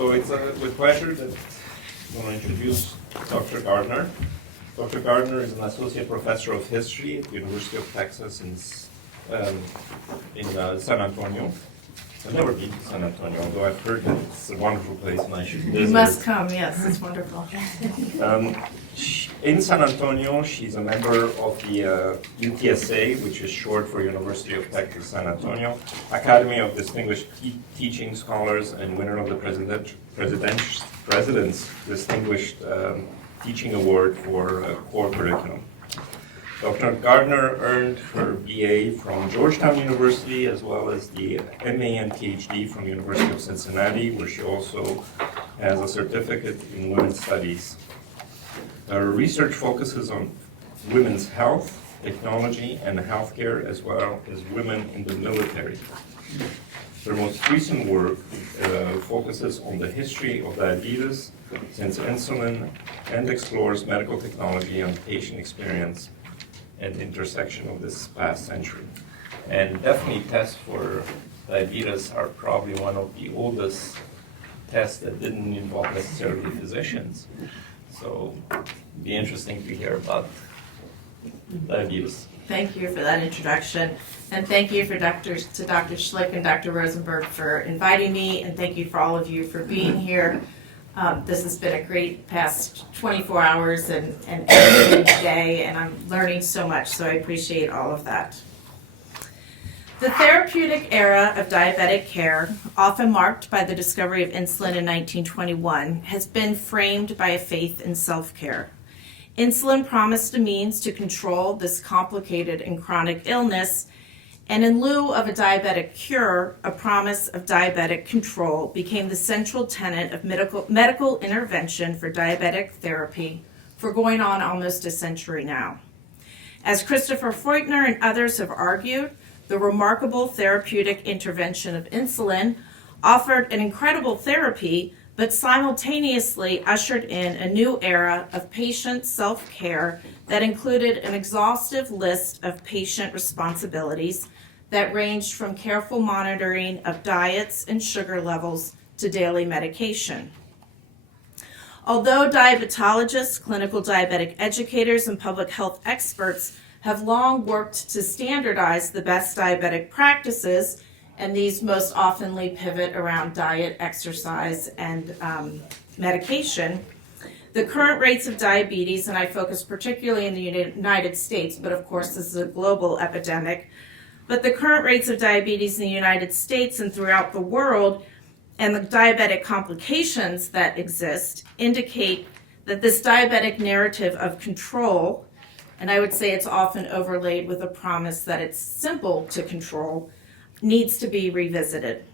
So it's with pleasure that I want to introduce Dr. Gardner. Dr. Gardner is an associate professor of history at the University of Texas in San Antonio. I've never been to San Antonio, although I've heard that it's a wonderful place and I should visit. You must come, yes, it's wonderful. In San Antonio, she's a member of the UTSA, which is short for University of Texas San Antonio, Academy of Distinguished Teaching Scholars, and winner of the President's Distinguished Teaching Award for Core Curriculum. Dr. Gardner earned her BA from Georgetown University as well as the MA and PhD from the University of Cincinnati, where she also has a certificate in women's studies. Her research focuses on women's health, technology, and healthcare, as well as women in the military. Her most recent work focuses on the history of diabetes since insulin and explores medical technology and patient experience at the intersection of this past century. And definitely tests for diabetes are probably one of the oldest tests that didn't involve necessarily physicians. So it'd be interesting to hear about diabetes. Thank you for that introduction, and thank you to Dr. Schlick and Dr. Rosenberg for inviting me, and thank you for all of you for being here. This has been a great past 24 hours and every day, and I'm learning so much, so I appreciate all of that. The therapeutic era of diabetic care, often marked by the discovery of insulin in 1921, has been framed by a faith in self-care. Insulin promised a means to control this complicated and chronic illness, and in lieu of a diabetic cure, a promise of diabetic control became the central tenet of medical intervention for diabetic therapy for going on almost a century now. As Christopher Feutner and others have argued, the remarkable therapeutic intervention of insulin offered an incredible therapy, but simultaneously ushered in a new era of patient self-care that included an exhaustive list of patient responsibilities that ranged from careful monitoring of diets and sugar levels to daily medication. Although diabetologists, clinical diabetic educators, and public health experts have long worked to standardize the best diabetic practices, and these most oftenly pivot around diet, exercise, and medication, the current rates of diabetes, and I focus particularly in the United States, but of course this is a global epidemic, but the current rates of diabetes in the United States and throughout the world and the diabetic complications that exist indicate that this diabetic narrative of control, and I would say it's often overlaid with a promise that it's simple to control, needs to be revisited.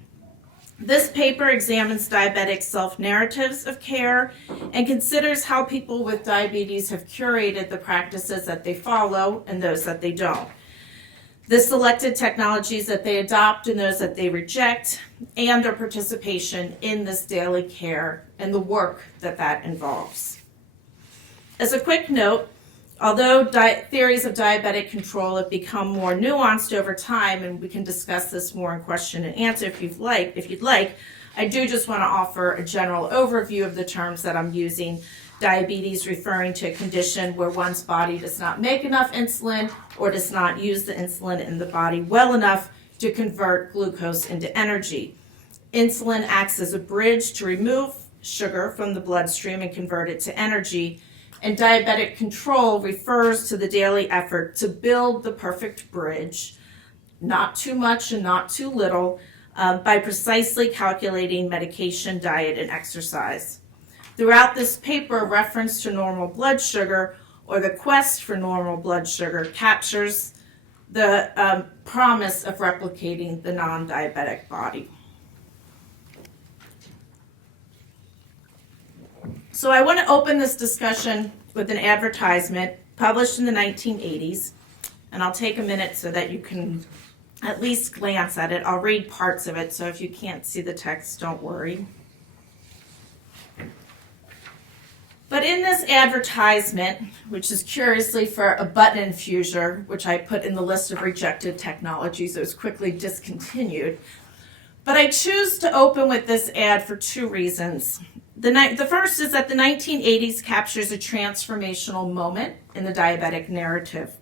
This paper examines diabetic self-narratives of care and considers how people with diabetes have curated the practices that they follow and those that they don't, the selected technologies that they adopt and those that they reject, and their participation in this daily care and the work that that involves. As a quick note, although theories of diabetic control have become more nuanced over time, and we can discuss this more in question and answer if you'd like, I do just want to offer a general overview of the terms that I'm using. Diabetes referring to a condition where one's body does not make enough insulin or does not use the insulin in the body well enough to convert glucose into energy. Insulin acts as a bridge to remove sugar from the bloodstream and convert it to energy. And diabetic control refers to the daily effort to build the perfect bridge, not too much and not too little, by precisely calculating medication, diet, and exercise. Throughout this paper, reference to normal blood sugar or the quest for normal blood sugar captures the promise of replicating the non-diabetic body. So I want to open this discussion with an advertisement published in the 1980s, and I'll take a minute so that you can at least glance at it. I'll read parts of it, so if you can't see the text, don't worry. But in this advertisement, which is curiously for a button infuser, which I put in the list of rejected technologies that was quickly discontinued, But I choose to open with this ad for two reasons. The first is that the 1980s captures a transformational moment in the diabetic narrative,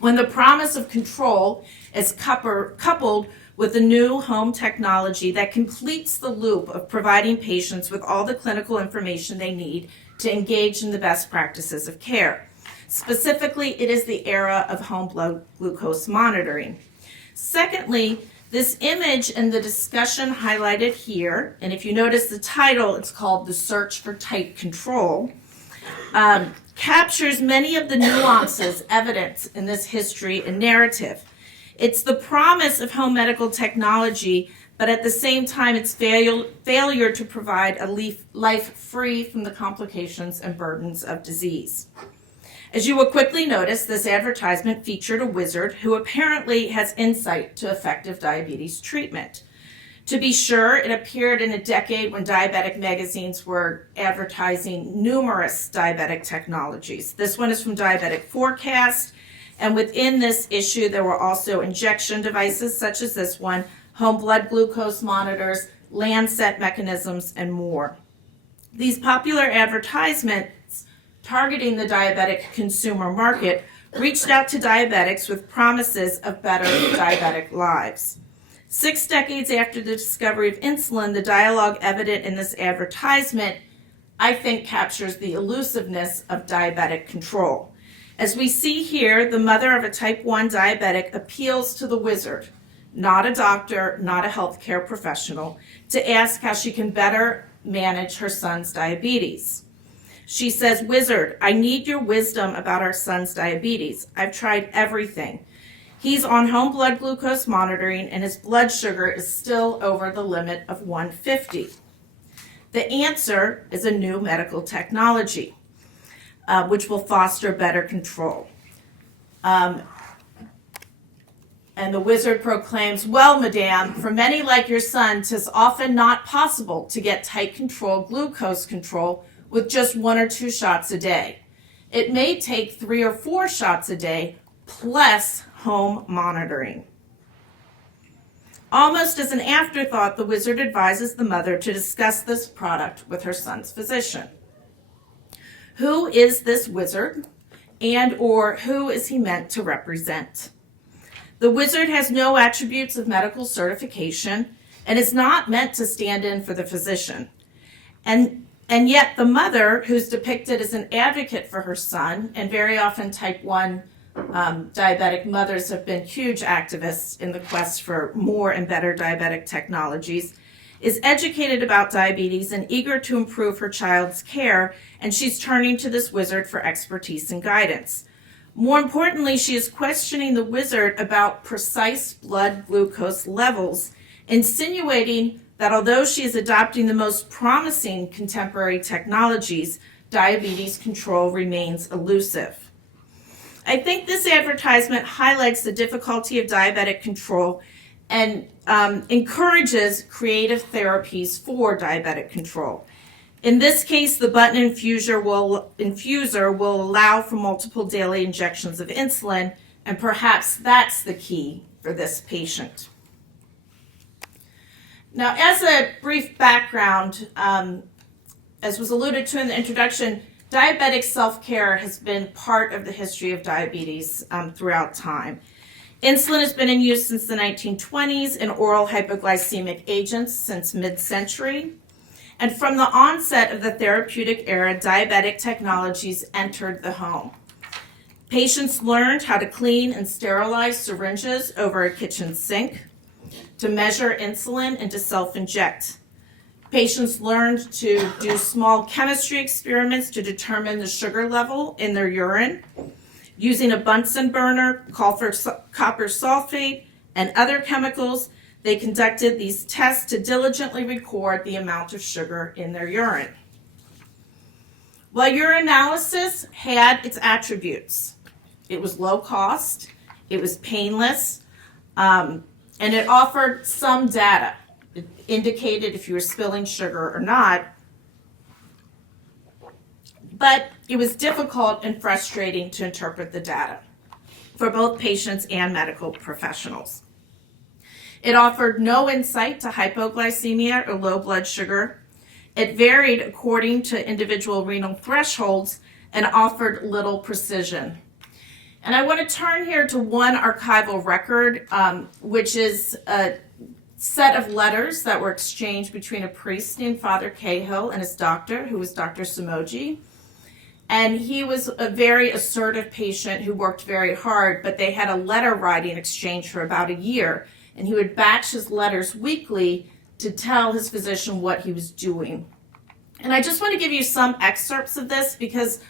when the promise of control is coupled with a new home technology that completes the loop of providing patients with all the clinical information they need to engage in the best practices of care. Specifically, it is the era of home blood glucose monitoring. Secondly, this image and the discussion highlighted here, and if you notice the title, it's called The Search for Tight Control, captures many of the nuances evident in this history and narrative. It's the promise of home medical technology, but at the same time, its failure to provide a life free from the complications and burdens of disease. As you will quickly notice, this advertisement featured a wizard who apparently has insight to effective diabetes treatment. To be sure, it appeared in a decade when diabetic magazines were advertising numerous diabetic technologies. This one is from Diabetic Forecast, and within this issue, there were also injection devices such as this one, home blood glucose monitors, Lancet mechanisms, and more. These popular advertisements targeting the diabetic consumer market reached out to diabetics with promises of better diabetic lives. 6 decades after the discovery of insulin, the dialogue evident in this advertisement, I think, captures the elusiveness of diabetic control. As we see here, the mother of a type 1 diabetic appeals to the wizard, not a doctor, not a healthcare professional, to ask how she can better manage her son's diabetes. She says, "Wizard, I need your wisdom about our son's diabetes. I've tried everything. He's on home blood glucose monitoring and his blood sugar is still over the limit of 150. The answer is a new medical technology, which will foster better control." And the wizard proclaims, "Well, madame, for many like your son, 'tis often not possible to get tight control glucose control with just 1 or 2 shots a day. It may take 3 or 4 shots a day, plus home monitoring." Almost as an afterthought, the wizard advises the mother to discuss this product with her son's physician. Who is this wizard, or who is he meant to represent? The wizard has no attributes of medical certification and is not meant to stand in for the physician. And yet the mother, who's depicted as an advocate for her son, and very often type 1 diabetic mothers have been huge activists in the quest for more and better diabetic technologies, is educated about diabetes and eager to improve her child's care, and she's turning to this wizard for expertise and guidance. More importantly, she is questioning the wizard about precise blood glucose levels, insinuating that although she is adopting the most promising contemporary technologies, diabetes control remains elusive. I think this advertisement highlights the difficulty of diabetic control and encourages creative therapies for diabetic control. In this case, the button infuser will allow for multiple daily injections of insulin, and perhaps that's the key for this patient. Now, as a brief background, as was alluded to in the introduction, diabetic self-care has been part of the history of diabetes throughout time. Insulin has been in use since the 1920s and oral hypoglycemic agents since mid-century. And from the onset of the therapeutic era, diabetic technologies entered the home. Patients learned how to clean and sterilize syringes over a kitchen sink, to measure insulin and to self-inject. Patients learned to do small chemistry experiments to determine the sugar level in their urine. Using a Bunsen burner, copper sulfate, and other chemicals, they conducted these tests to diligently record the amount of sugar in their urine. While urinalysis had its attributes, it was low cost, it was painless, and it offered some data. It indicated if you were spilling sugar or not, but it was difficult and frustrating to interpret the data for both patients and medical professionals. It offered no insight to hypoglycemia or low blood sugar. It varied according to individual renal thresholds and offered little precision. And I want to turn here to one archival record, which is a set of letters that were exchanged between a priest named Father Cahill and his doctor, who was Dr. Sumoji. And he was a very assertive patient who worked very hard, but they had a letter writing exchange for about a year. And he would batch his letters weekly to tell his physician what he was doing. And I just want to give you some excerpts of this because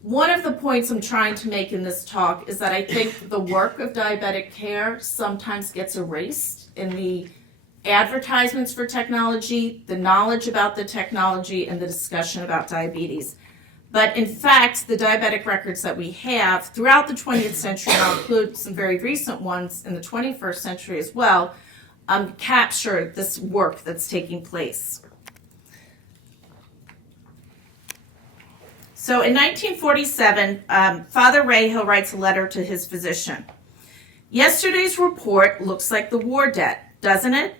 one of the points I'm trying to make in this talk is that I think the work of diabetic care sometimes gets erased in the advertisements for technology, the knowledge about the technology, and the discussion about diabetes. But in fact, the diabetic records that we have throughout the 20th century, and I'll include some very recent ones in the 21st century as well, capture this work that's taking place. So in 1947, Father Rahill writes a letter to his physician. Yesterday's report looks like the war debt, doesn't it?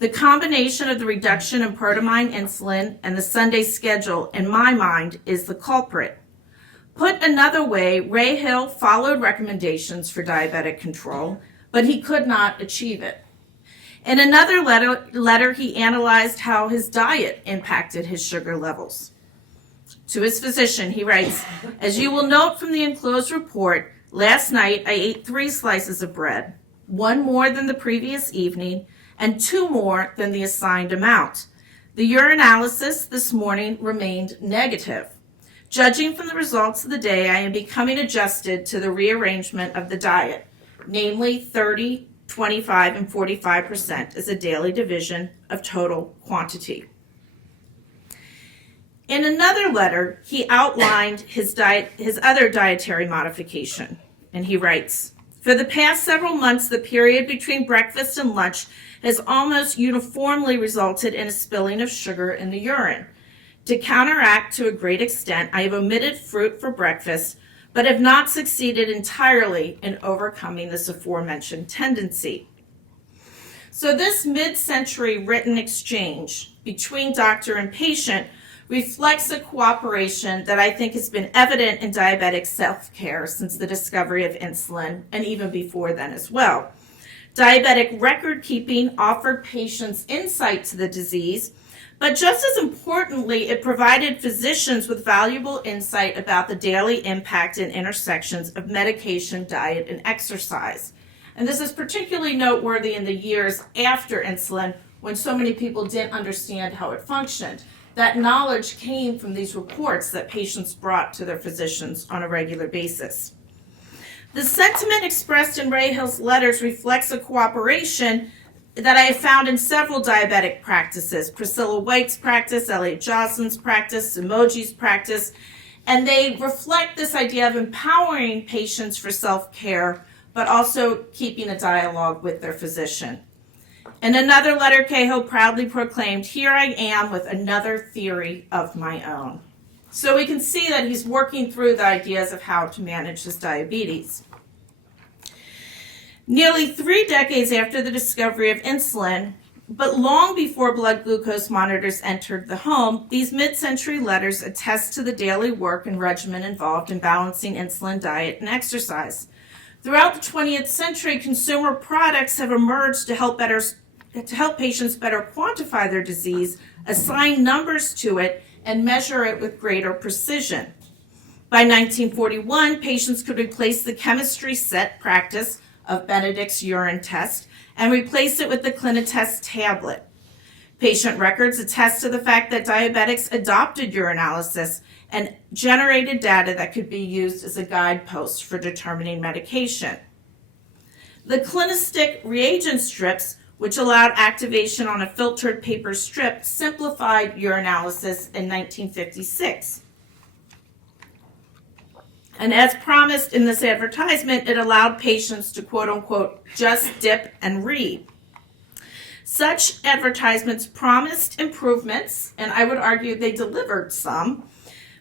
The combination of the reduction in protamine insulin and the Sunday schedule, in my mind, is the culprit. Put another way, Rahill followed recommendations for diabetic control, but he could not achieve it. In another letter, he analyzed how his diet impacted his sugar levels. To his physician, he writes, as you will note from the enclosed report, last night I ate 3 slices of bread, 1 more than the previous evening, and 2 more than the assigned amount. The urinalysis this morning remained negative. Judging from the results of the day, I am becoming adjusted to the rearrangement of the diet, namely 30, 25, and 45% as a daily division of total quantity. In another letter, he outlined his other dietary modification, and he writes, for the past several months, the period between breakfast and lunch has almost uniformly resulted in a spilling of sugar in the urine. To counteract to a great extent, I have omitted fruit for breakfast, but have not succeeded entirely in overcoming this aforementioned tendency. So this mid-century written exchange between doctor and patient reflects a cooperation that I think has been evident in diabetic self-care since the discovery of insulin, and even before then as well. Diabetic record keeping offered patients insight to the disease, but just as importantly, it provided physicians with valuable insight about the daily impact and intersections of medication, diet, and exercise. And this is particularly noteworthy in the years after insulin, when so many people didn't understand how it functioned. That knowledge came from these reports that patients brought to their physicians on a regular basis. The sentiment expressed in Rahill's letters reflects a cooperation that I have found in several diabetic practices, Priscilla White's practice, Elliot Joslin's practice, Emoji's practice, and they reflect this idea of empowering patients for self-care, but also keeping a dialogue with their physician. In another letter, Cahill proudly proclaimed, here I am with another theory of my own. So we can see that he's working through the ideas of how to manage his diabetes. Nearly 3 decades after the discovery of insulin, but long before blood glucose monitors entered the home, these mid-century letters attest to the daily work and regimen involved in balancing insulin, diet, and exercise. Throughout the 20th century, consumer products have emerged to help patients better quantify their disease, assign numbers to it, and measure it with greater precision. By 1941, patients could replace the chemistry set practice of Benedict's urine test and replace it with the Clinitest tablet. Patient records attest to the fact that diabetics adopted urinalysis and generated data that could be used as a guidepost for determining medication. The Clinistic reagent strips, which allowed activation on a filtered paper strip, simplified urinalysis in 1956. And as promised in this advertisement, it allowed patients to quote-unquote just dip and read. Such advertisements promised improvements, and I would argue they delivered some,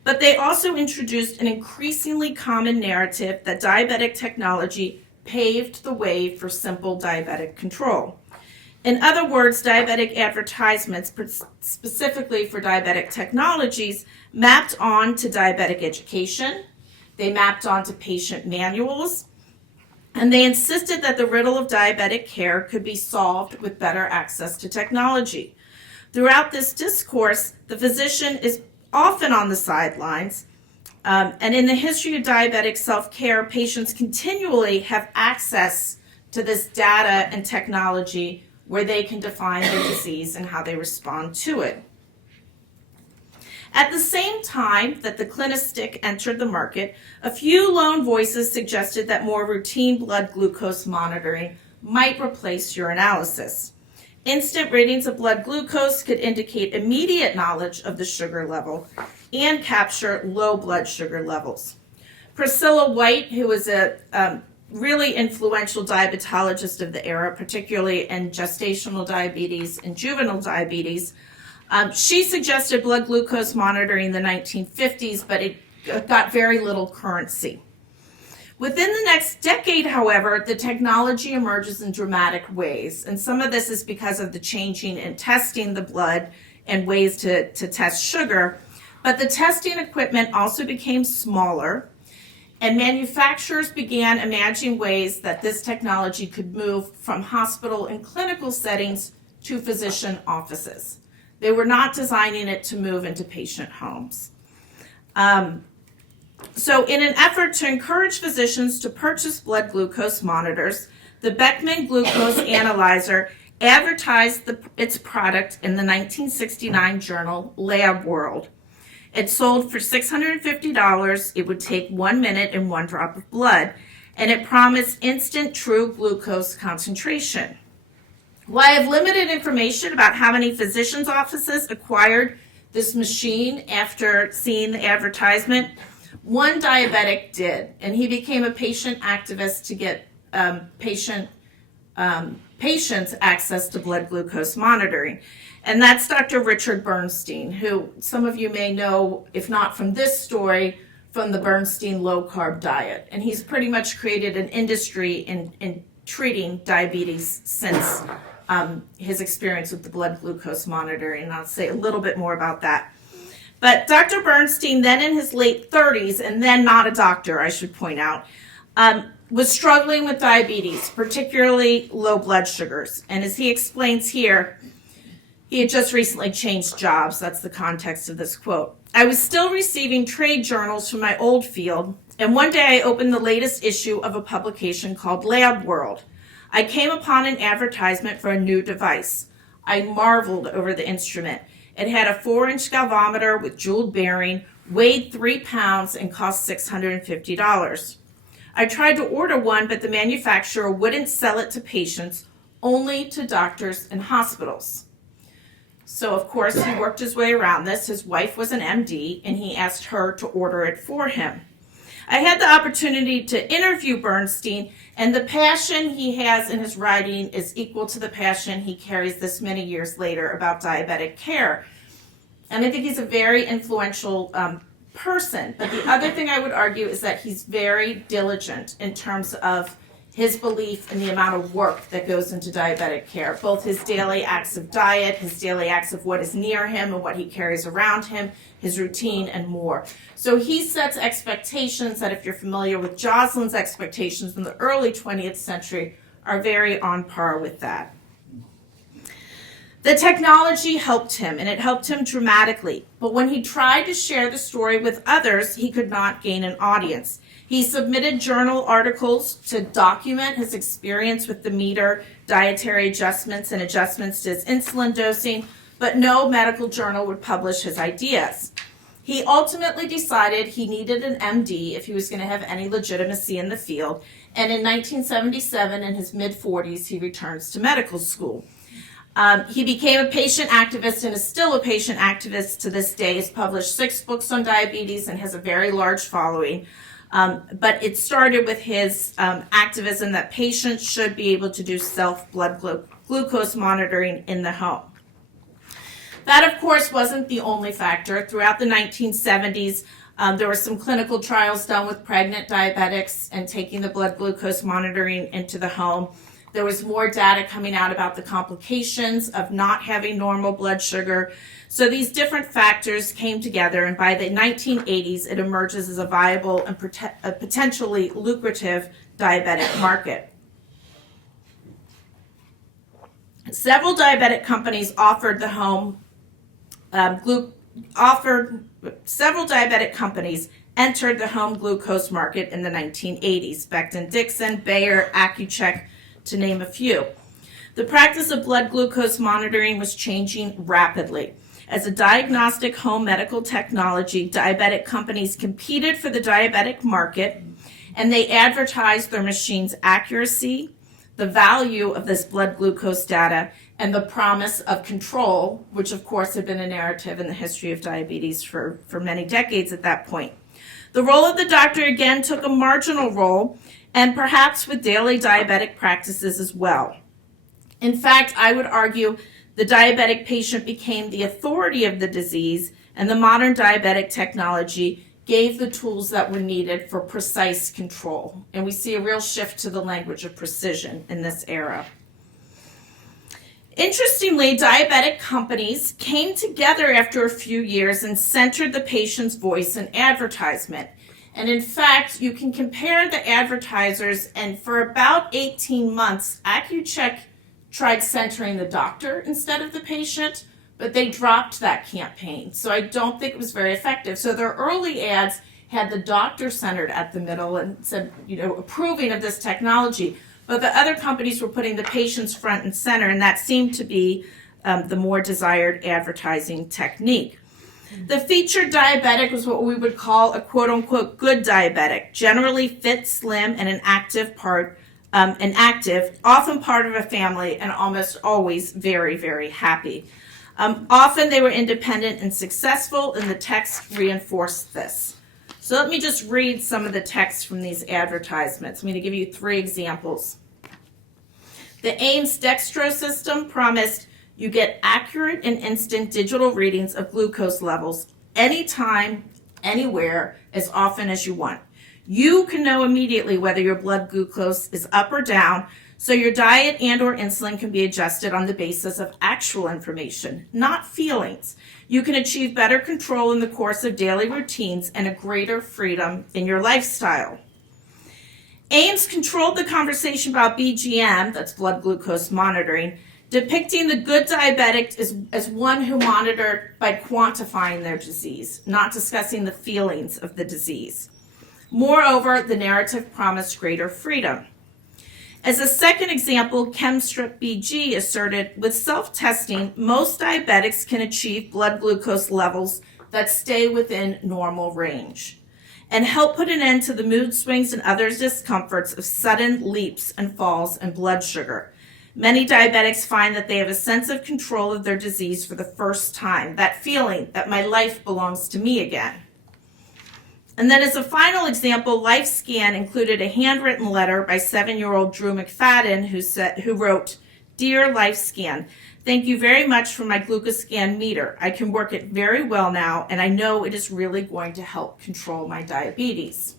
but they also introduced an increasingly common narrative that diabetic technology paved the way for simple diabetic control. In other words, diabetic advertisements, specifically for diabetic technologies, mapped on to diabetic education, they mapped onto patient manuals, and they insisted that the riddle of diabetic care could be solved with better access to technology. Throughout this discourse, the physician is often on the sidelines, and in the history of diabetic self-care, patients continually have access to this data and technology where they can define their disease and how they respond to it. At the same time that the CliniStick entered the market, a few lone voices suggested that more routine blood glucose monitoring might replace urinalysis. Instant readings of blood glucose could indicate immediate knowledge of the sugar level and capture low blood sugar levels. Priscilla White, who was a really influential diabetologist of the era, particularly in gestational diabetes and juvenile diabetes, she suggested blood glucose monitoring in the 1950s, but it got very little currency. Within the next decade, however, the technology emerges in dramatic ways, and some of this is because of the changing in testing the blood and ways to test sugar, but the testing equipment also became smaller, and manufacturers began imagining ways that this technology could move from hospital and clinical settings to physician offices. They were not designing it to move into patient homes. So in an effort to encourage physicians to purchase blood glucose monitors, the Beckman Glucose Analyzer advertised its product in the 1969 journal Lab World. It sold for $650. It would take 1 minute and 1 drop of blood, and it promised instant true glucose concentration. While I have limited information about how many physicians' offices acquired this machine after seeing the advertisement, one diabetic did, and he became a patient activist to get patients access to blood glucose monitoring. And that's Dr. Richard Bernstein, who some of you may know, if not from this story, from the Bernstein low-carb diet. And he's pretty much created an industry in treating diabetes since his experience with the blood glucose monitoring. And I'll say a little bit more about that. But Dr. Bernstein, then in his late 30s, and then not a doctor, I should point out, was struggling with diabetes, particularly low blood sugars. And as he explains here, he had just recently changed jobs. That's the context of this quote. I was still receiving trade journals from my old field, and one day I opened the latest issue of a publication called Lab World. I came upon an advertisement for a new device. I marveled over the instrument. It had a 4-inch galvanometer with jeweled bearing, weighed 3 pounds, and cost $650. I tried to order one, but the manufacturer wouldn't sell it to patients, only to doctors and hospitals. So, of course, he worked his way around this. His wife was an MD, and he asked her to order it for him. I had the opportunity to interview Bernstein, and the passion he has in his writing is equal to the passion he carries this many years later about diabetic care. And I think he's a very influential person. But the other thing I would argue is that he's very diligent in terms of his belief in the amount of work that goes into diabetic care, both his daily acts of diet, his daily acts of what is near him and what he carries around him, his routine, and more. So he sets expectations that, if you're familiar with Jocelyn's expectations in the early 20th century, are very on par with that. The technology helped him, and it helped him dramatically. But when he tried to share the story with others, he could not gain an audience. He submitted journal articles to document his experience with the meter, dietary adjustments, and adjustments to his insulin dosing, but no medical journal would publish his ideas. He ultimately decided he needed an MD if he was going to have any legitimacy in the field, and in 1977, in his mid-40s, he returns to medical school. He became a patient activist and is still a patient activist to this day. He's published 6 books on diabetes and has a very large following. But it started with his activism that patients should be able to do self-blood glucose monitoring in the home. That, of course, wasn't the only factor. Throughout the 1970s, there were some clinical trials done with pregnant diabetics and taking the blood glucose monitoring into the home. There was more data coming out about the complications of not having normal blood sugar. So these different factors came together, and by the 1980s, it emerges as a viable and a potentially lucrative diabetic market. Several diabetic companies entered the home glucose market in the 1980s. Becton Dixon, Bayer, Accu-Chek, to name a few. The practice of blood glucose monitoring was changing rapidly. As a diagnostic home medical technology, diabetic companies competed for the diabetic market, and they advertised their machines' accuracy, the value of this blood glucose data, and the promise of control, which of course had been a narrative in the history of diabetes for many decades at that point. The role of the doctor again took a marginal role, and perhaps with daily diabetic practices as well. In fact, I would argue the diabetic patient became the authority of the disease, and the modern diabetic technology gave the tools that were needed for precise control. And we see a real shift to the language of precision in this era. Interestingly, diabetic companies came together after a few years and centered the patient's voice in advertisement. And in fact, you can compare the advertisers, and for about 18 months, Accu-Chek tried centering the doctor instead of the patient, but they dropped that campaign. So I don't think it was very effective. So their early ads had the doctor centered at the middle and said, approving of this technology. But the other companies were putting the patients front and center, and that seemed to be the more desired advertising technique. The featured diabetic was what we would call a quote-unquote good diabetic, generally fit, slim, and an active, often part of a family, and almost always very, very happy. Often they were independent and successful, and the text reinforced this. So let me just read some of the text from these advertisements. I'm going to give you 3 examples. The Ames Dextro system promised you get accurate and instant digital readings of glucose levels anytime, anywhere, as often as you want. You can know immediately whether your blood glucose is up or down, so your diet and or insulin can be adjusted on the basis of actual information, not feelings. You can achieve better control in the course of daily routines and a greater freedom in your lifestyle. Ames controlled the conversation about BGM, that's blood glucose monitoring, depicting the good diabetic as one who monitored by quantifying their disease, not discussing the feelings of the disease. Moreover, the narrative promised greater freedom. As a second example, ChemStrip BG asserted, with self-testing, most diabetics can achieve blood glucose levels that stay within normal range and help put an end to the mood swings and other discomforts of sudden leaps and falls in blood sugar. Many diabetics find that they have a sense of control of their disease for the first time, that feeling that my life belongs to me again. And then as a final example, LifeScan included a handwritten letter by 7-year-old Drew McFadden who wrote, "Dear LifeScan, thank you very much for my glucoscan meter. I can work it very well now, and I know it is really going to help control my diabetes."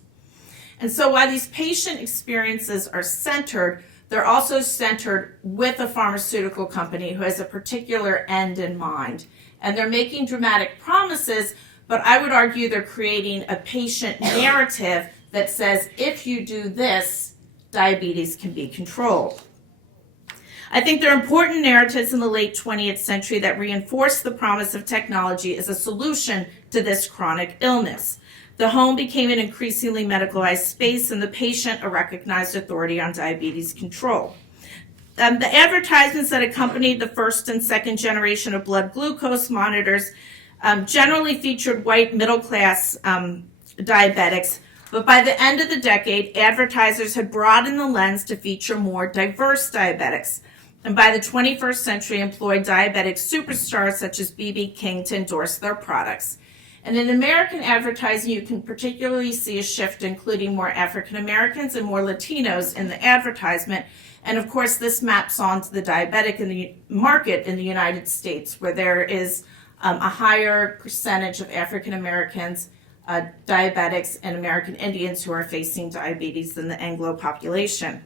And so while these patient experiences are centered, they're also centered with a pharmaceutical company who has a particular end in mind. And they're making dramatic promises, but I would argue they're creating a patient narrative that says, if you do this, diabetes can be controlled. I think there are important narratives in the late 20th century that reinforce the promise of technology as a solution to this chronic illness. The home became an increasingly medicalized space, and the patient a recognized authority on diabetes control. The advertisements that accompanied the first and second generation of blood glucose monitors generally featured white middle-class diabetics, but by the end of the decade, advertisers had broadened the lens to feature more diverse diabetics, and by the 21st century employed diabetic superstars such as B.B. King to endorse their products. And in American advertising, you can particularly see a shift, including more African Americans and more Latinos in the advertisement. And of course, this maps onto the diabetic in the market in the United States, where there is a higher percentage of African Americans, diabetics, and American Indians who are facing diabetes than the Anglo population.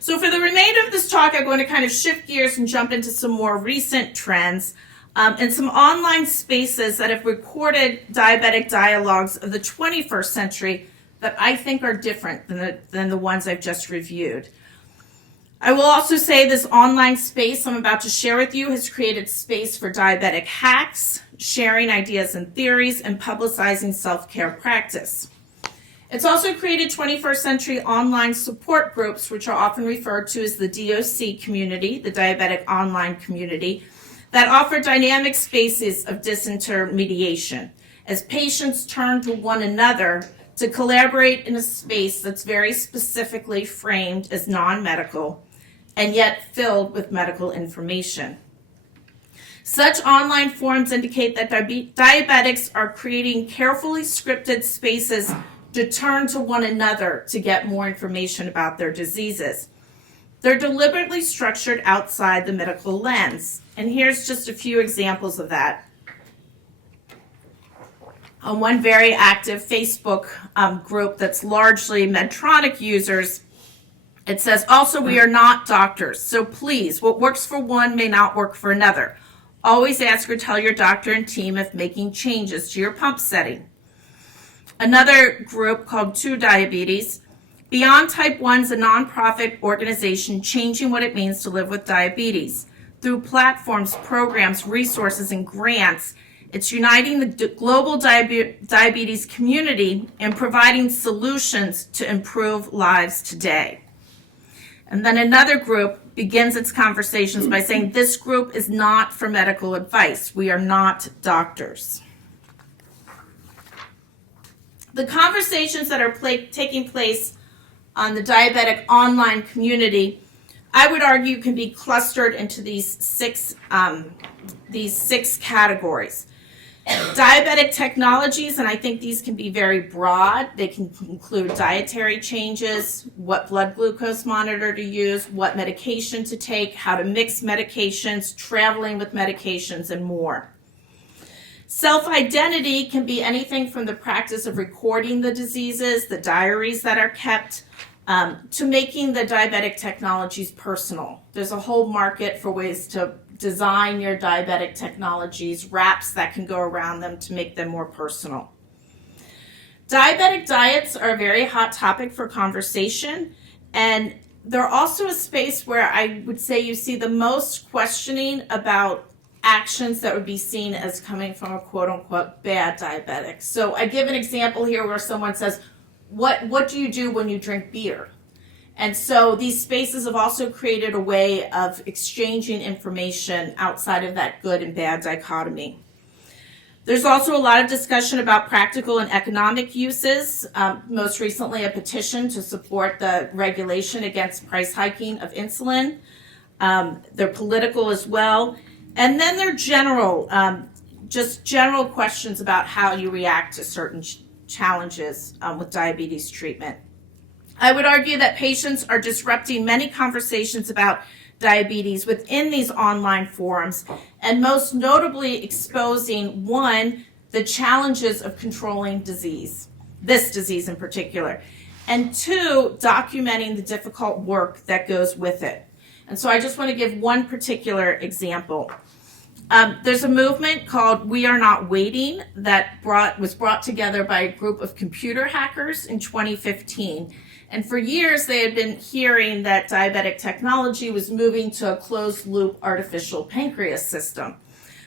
So for the remainder of this talk, I'm going to kind of shift gears and jump into some more recent trends and some online spaces that have recorded diabetic dialogues of the 21st century that I think are different than the ones I've just reviewed. I will also say this online space I'm about to share with you has created space for diabetic hacks, sharing ideas and theories, and publicizing self-care practice. It's also created 21st century online support groups, which are often referred to as the DOC community, the Diabetic Online Community, that offer dynamic spaces of disintermediation as patients turn to one another to collaborate in a space that's very specifically framed as non-medical and yet filled with medical information. Such online forums indicate that diabetics are creating carefully scripted spaces to turn to one another to get more information about their diseases. They're deliberately structured outside the medical lens. And here's just a few examples of that. On one very active Facebook group that's largely Medtronic users, it says, also, we are not doctors, so please, what works for one may not work for another. Always ask or tell your doctor and team if making changes to your pump setting. Another group called 2 Diabetes. Beyond Type 1 is a nonprofit organization changing what it means to live with diabetes. Through platforms, programs, resources, and grants, it's uniting the global diabetes community and providing solutions to improve lives today. And then another group begins its conversations by saying, this group is not for medical advice. We are not doctors. The conversations that are taking place on the diabetic online community, I would argue, can be clustered into these six categories. Diabetic technologies, and I think these can be very broad. They can include dietary changes, what blood glucose monitor to use, what medication to take, how to mix medications, traveling with medications, and more. Self-identity can be anything from the practice of recording the diseases, the diaries that are kept, to making the diabetic technologies personal. There's a whole market for ways to design your diabetic technologies, wraps that can go around them to make them more personal. Diabetic diets are a very hot topic for conversation, and they're also a space where I would say you see the most questioning about actions that would be seen as coming from a quote-unquote bad diabetic. So I give an example here where someone says, what do you do when you drink beer? And so these spaces have also created a way of exchanging information outside of that good and bad dichotomy. There's also a lot of discussion about practical and economic uses. Most recently, a petition to support the regulation against price hiking of insulin. They're political as well. And then they're general, just general questions about how you react to certain challenges with diabetes treatment. I would argue that patients are disrupting many conversations about diabetes within these online forums, and most notably exposing, one, the challenges of controlling disease, this disease in particular, and two, documenting the difficult work that goes with it. And so I just want to give one particular example. There's a movement called We Are Not Waiting that was brought together by a group of computer hackers in 2015. And for years, they had been hearing that diabetic technology was moving to a closed-loop artificial pancreas system.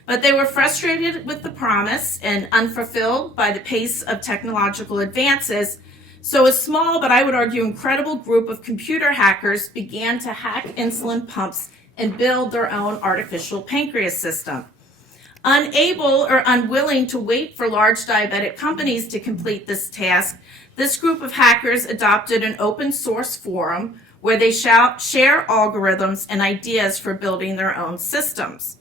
But they were frustrated with the promise and unfulfilled by the pace of technological advances. So a small, but I would argue incredible group of computer hackers began to hack insulin pumps and build their own artificial pancreas system. Unable or unwilling to wait for large diabetic companies to complete this task, this group of hackers adopted an open source forum where they share algorithms and ideas for building their own systems.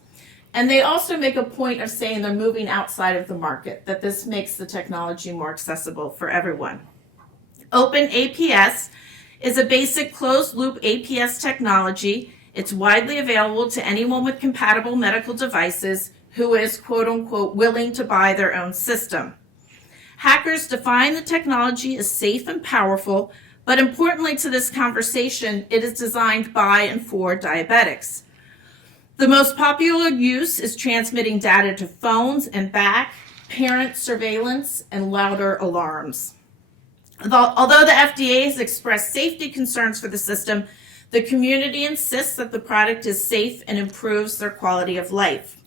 And they also make a point of saying they're moving outside of the market, that this makes the technology more accessible for everyone. Open APS is a basic closed-loop APS technology. It's widely available to anyone with compatible medical devices who is, quote-unquote, willing to buy their own system. Hackers define the technology as safe and powerful, But importantly to this conversation, it is designed by and for diabetics. The most popular use is transmitting data to phones and back, parent surveillance, and louder alarms. Although the FDA has expressed safety concerns for the system, the community insists that the product is safe and improves their quality of life.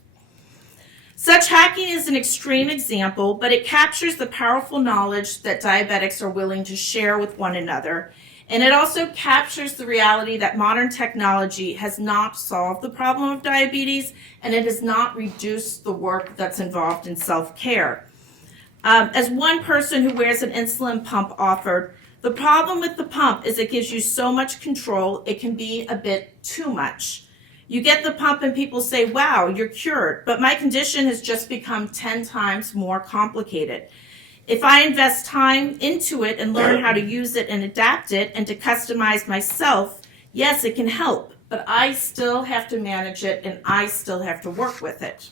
Such hacking is an extreme example, but it captures the powerful knowledge that diabetics are willing to share with one another. And it also captures the reality that modern technology has not solved the problem of diabetes, and it has not reduced the work that's involved in self-care. As one person who wears an insulin pump offered, the problem with the pump is it gives you so much control, it can be a bit too much. You get the pump and people say, wow, you're cured, but my condition has just become 10 times more complicated. If I invest time into it and learn how to use it and adapt it and to customize myself, yes, it can help, but I still have to manage it and I still have to work with it.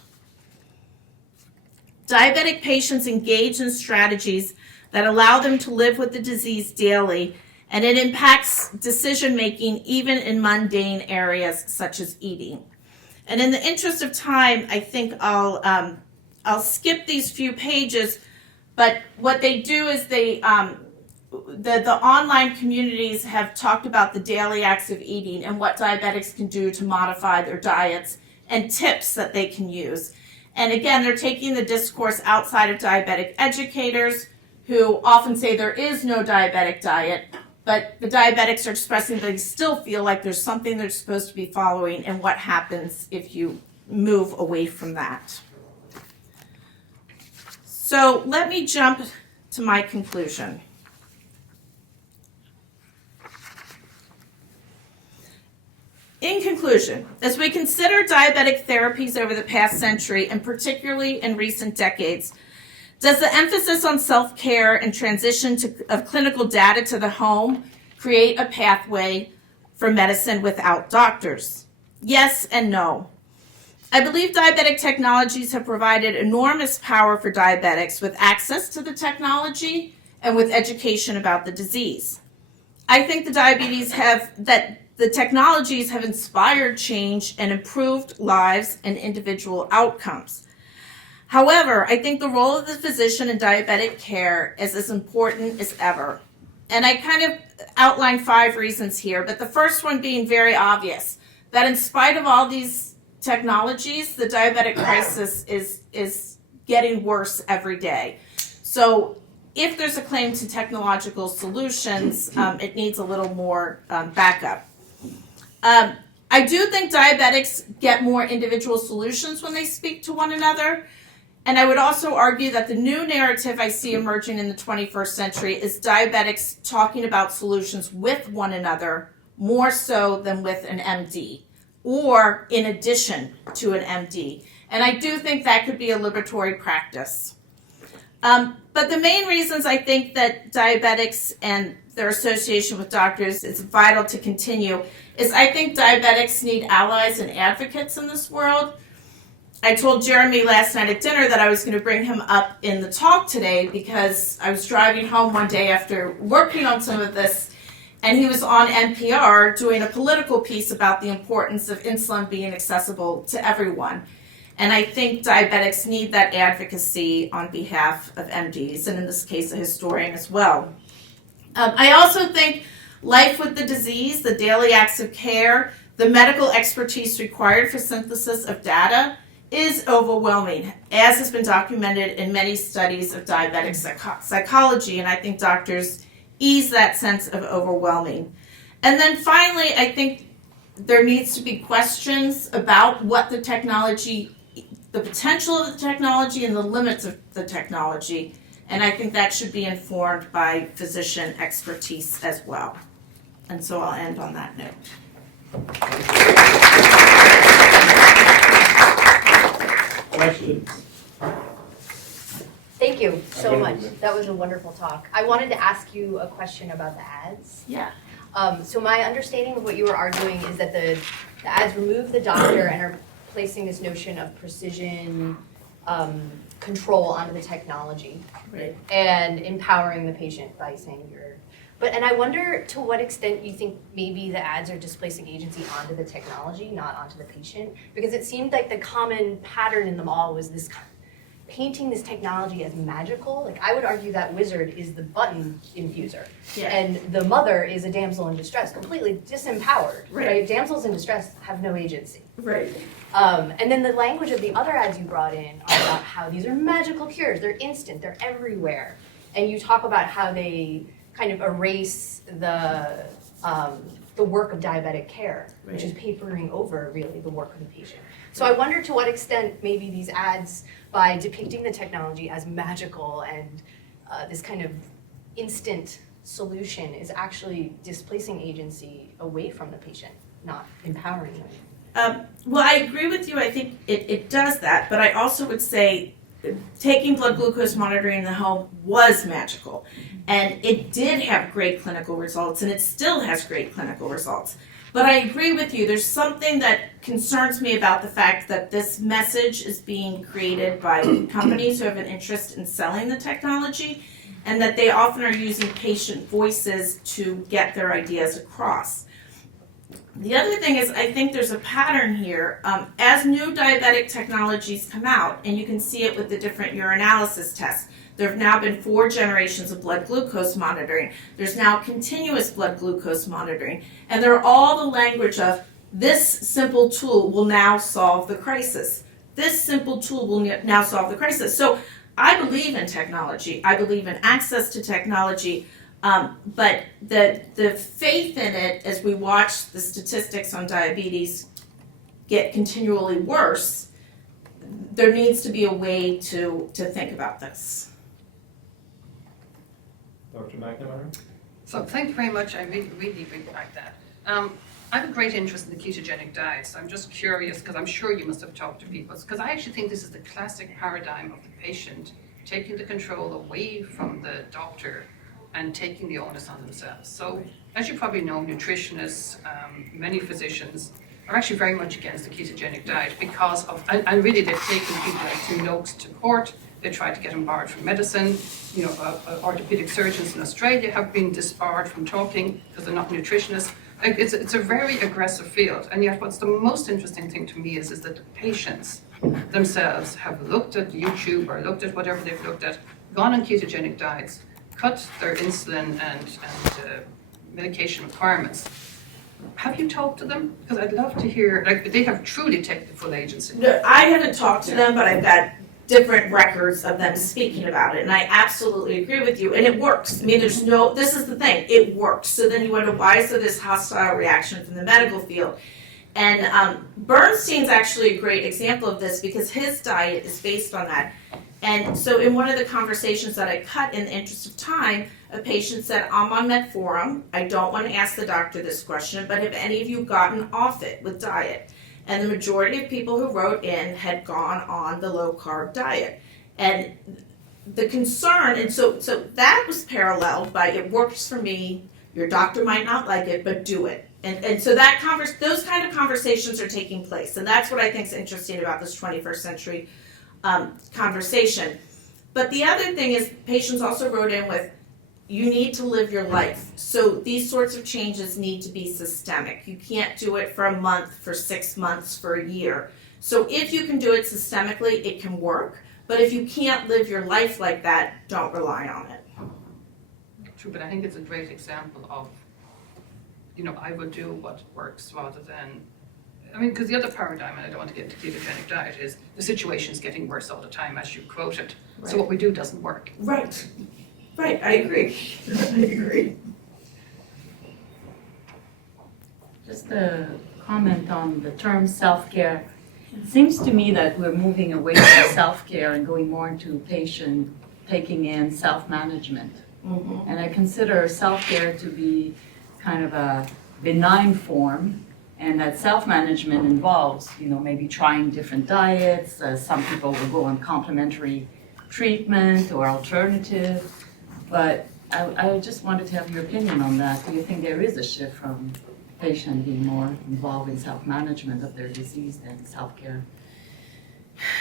Diabetic patients engage in strategies that allow them to live with the disease daily, and it impacts decision-making even in mundane areas such as eating. And in the interest of time, I think I'll skip these few pages, but what they do is the online communities have talked about the daily acts of eating and what diabetics can do to modify their diets and tips that they can use. And again, they're taking the discourse outside of diabetic educators who often say there is no diabetic diet, but the diabetics are expressing they still feel like there's something they're supposed to be following and what happens if you move away from that. So let me jump to my conclusion. In conclusion, as we consider diabetic therapies over the past century, and particularly in recent decades, does the emphasis on self-care and transition of clinical data to the home create a pathway for medicine without doctors? Yes and no. I believe diabetic technologies have provided enormous power for diabetics with access to the technology and with education about the disease. I think the technologies have inspired change and improved lives and individual outcomes. However, I think the role of the physician in diabetic care is as important as ever. And I kind of outlined 5 reasons here, but the first one being very obvious, that in spite of all these technologies, the diabetic crisis is getting worse every day. So if there's a claim to technological solutions, it needs a little more backup. I do think diabetics get more individual solutions when they speak to one another. And I would also argue that the new narrative I see emerging in the 21st century is diabetics talking about solutions with one another more so than with an MD or in addition to an MD. And I do think that could be a liberatory practice. But the main reasons I think that diabetics and their association with doctors is vital to continue is I think diabetics need allies and advocates in this world. I told Jeremy last night at dinner that I was going to bring him up in the talk today because I was driving home one day after working on some of this, and he was on NPR doing a political piece about the importance of insulin being accessible to everyone. And I think diabetics need that advocacy on behalf of MDs, and in this case, a historian as well. I also think life with the disease, the daily acts of care, the medical expertise required for synthesis of data is overwhelming, as has been documented in many studies of diabetic psychology, and I think doctors ease that sense of overwhelming. And then finally, I think there needs to be questions about what the technology, the potential of the technology and the limits of the technology, and I think that should be informed by physician expertise as well. And so I'll end on that note. Questions? Thank you so much. That was a wonderful talk. I wanted to ask you a question about the ads. Yeah. So my understanding of what you were arguing is that the ads remove the doctor and are placing this notion of precision control onto the technology, Right. and empowering the patient by saying you're And I wonder to what extent you think maybe the ads are displacing agency onto the technology, not onto the patient, because it seemed like the common pattern in them all was this painting this technology as magical. Like, I would argue that wizard is the button infuser, and the mother is a damsel in distress, completely disempowered, right? Damsels in distress have no agency. Right. And then the language of the other ads you brought in are about how these are magical cures, they're instant, they're everywhere. And you talk about how they kind of erase the work of diabetic care, which is papering over really the work of the patient. So I wonder to what extent maybe these ads, by depicting the technology as magical and this kind of instant solution, is actually displacing agency away from the patient, not empowering them. Well, I agree with you. I think it does that, but I also would say taking blood glucose monitoring in the home was magical, and it did have great clinical results, and it still has great clinical results. But I agree with you. There's something that concerns me about the fact that this message is being created by companies who have an interest in selling the technology, and that they often are using patient voices to get their ideas across. The other thing is, I think there's a pattern here. As new diabetic technologies come out, and you can see it with the different urinalysis tests, there have now been 4 generations of blood glucose monitoring. There's now continuous blood glucose monitoring. And they're all the language of, this simple tool will now solve the crisis. This simple tool will now solve the crisis. So I believe in technology. I believe in access to technology. But the faith in it, as we watch the statistics on diabetes get continually worse, there needs to be a way to think about this. Dr. McNamara? So thank you very much. I really like that. I have a great interest in the ketogenic diet, so I'm just curious, because I'm sure you must have talked to people, because I actually think this is the classic paradigm of the patient taking the control away from the doctor and taking the onus on themselves. So as you probably know, nutritionists, many physicians are actually very much against the ketogenic diet because of, and really they've taken people like Tim Noakes to court. They tried to get him barred from medicine. You know, orthopedic surgeons in Australia have been disbarred from talking because they're not nutritionists. Like, it's a very aggressive field. And yet what's the most interesting thing to me is that the patients themselves have looked at YouTube or looked at whatever they've looked at, gone on ketogenic diets, cut their insulin and medication requirements. Have you talked to them? Because I'd love to hear, like, they have truly taken the full agency. No, I haven't talked to them, but I've got different records of them speaking about it, and I absolutely agree with you, and it works. I mean, this is the thing, it works. So then you wonder, why is there this hostile reaction from the medical field? And Bernstein's actually a great example of this because his diet is based on that. And so in one of the conversations that I cut in the interest of time, a patient said, I'm on Metformin, I don't want to ask the doctor this question, but have any of you gotten off it with diet? And the majority of people who wrote in had gone on the low-carb diet. And the concern, and so that was paralleled by, it works for me, your doctor might not like it, but do it. And so those kind of conversations are taking place. And that's what I think is interesting about this 21st century conversation. But the other thing is, patients also wrote in with, you need to live your life. So these sorts of changes need to be systemic. You can't do it for a month, for 6 months, for a year. So if you can do it systemically, it can work. But if you can't live your life like that, don't rely on it. True, but I think it's a great example of, you know, I would do what works rather than, I mean, because the other paradigm, and I don't want to get into ketogenic diet, is the situation's getting worse all the time, as you quoted. Right. So what we do doesn't work. Right. Right, I agree. I agree. Just a comment on the term self-care. It seems to me that we're moving away from self-care and going more into patient taking in self-management. Mm-hmm. And I consider self-care to be kind of a benign form, and that self-management involves, you know, maybe trying different diets. Some people will go on complementary treatment or alternative. But I just wanted to have your opinion on that. Do you think there is a shift from patient being more involved in self-management of their disease than self-care?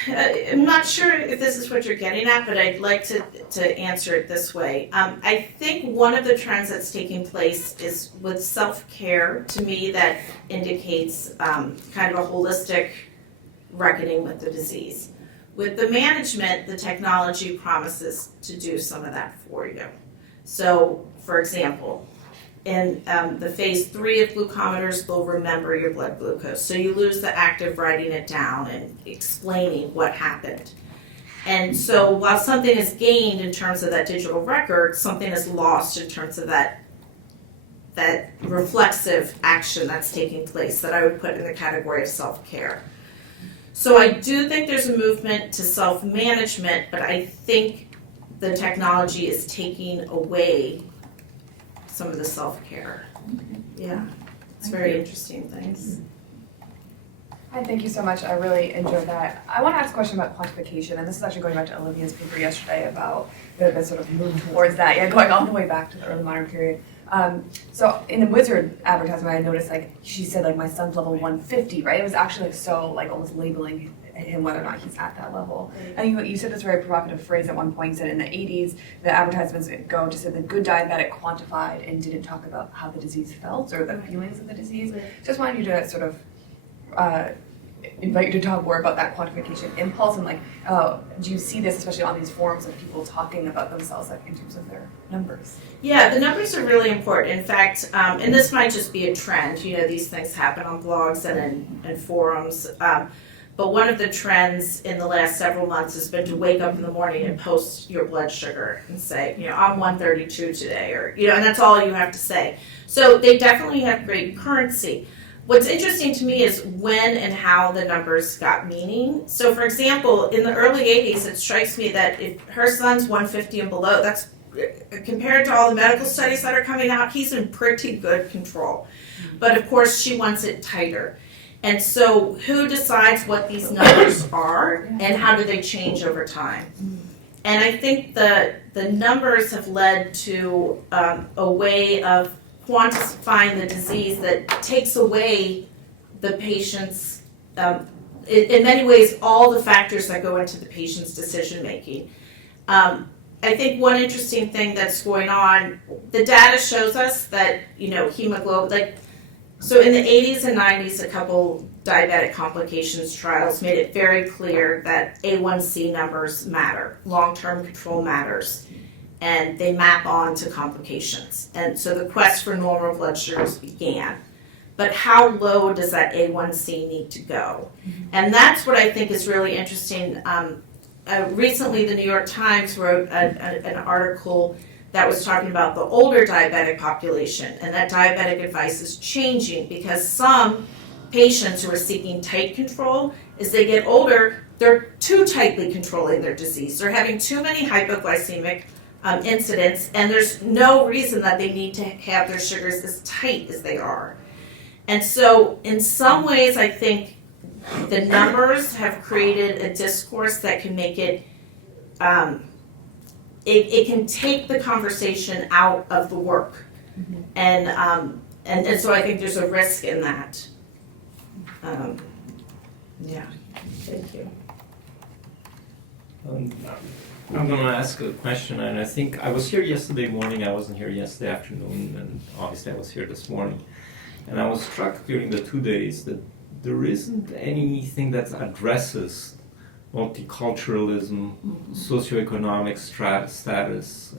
I'm not sure if this is what you're getting at, but I'd like to answer it this way. I think one of the trends that's taking place is with self-care, to me, that indicates kind of a holistic reckoning with the disease. With the management, the technology promises to do some of that for you. So, for example, in the phase 3 of glucometers, they'll remember your blood glucose. So you lose the act of writing it down and explaining what happened. And so while something is gained in terms of that digital record, something is lost in terms of that reflexive action that's taking place that I would put in the category of self-care. So I do think there's a movement to self-management, but I think the technology is taking away some of the self-care. Yeah, it's very interesting things. Hi, thank you so much. I really enjoyed that. I want to ask a question about quantification, and this is actually going back to Olivia's paper yesterday about the sort of move towards that, going all the way back to the early modern period. So in the Wizard advertisement, I noticed she said my son's level 150, right? It was actually so almost labeling him whether or not he's at that level. And you said this very provocative phrase at one point. You said in the 80s, the advertisements go to say the good diabetic quantified and didn't talk about how the disease felt or the feelings of the disease. Just wanted you to sort of invite you to talk more about that quantification impulse and do you see this especially on these forums of people talking about themselves in terms of their numbers? Yeah, the numbers are really important. In fact, and this might just be a trend, these things happen on blogs and in forums, but one of the trends in the last several months has been to wake up in the morning and post your blood sugar and say, I'm 132 today, or, and that's all you have to say. So they definitely have great currency. What's interesting to me is when and how the numbers got meaning. So for example, in the early 80s, it strikes me that if her son's 150 and below, that's compared to all the medical studies that are coming out, he's in pretty good control. But of course, she wants it tighter. And so who decides what these numbers are and how do they change over time? And I think the numbers have led to a way of quantifying the disease that takes away the patient's, in many ways, all the factors that go into the patient's decision making. I think one interesting thing that's going on, the data shows us that, hemoglobin, so in the 80s and 90s, a couple diabetic complications trials made it very clear that A1C numbers matter, long-term control matters, and they map on to complications. And so the quest for normal blood sugars began. But how low does that A1C need to go? And that's what I think is really interesting. Recently, the New York Times wrote an article that was talking about the older diabetic population, and that diabetic advice is changing because some patients who are seeking tight control, as they get older, they're too tightly controlling their disease. They're having too many hypoglycemic incidents, and there's no reason that they need to have their sugars as tight as they are. And so in some ways, I think the numbers have created a discourse that can make it, it can take the conversation out of the work. And so I think there's a risk in that. Yeah, thank you. I'm going to ask a question, and I think I was here yesterday morning, I wasn't here yesterday afternoon, and obviously I was here this morning. And I was struck during the 2 days that there isn't anything that addresses multiculturalism, socioeconomic status.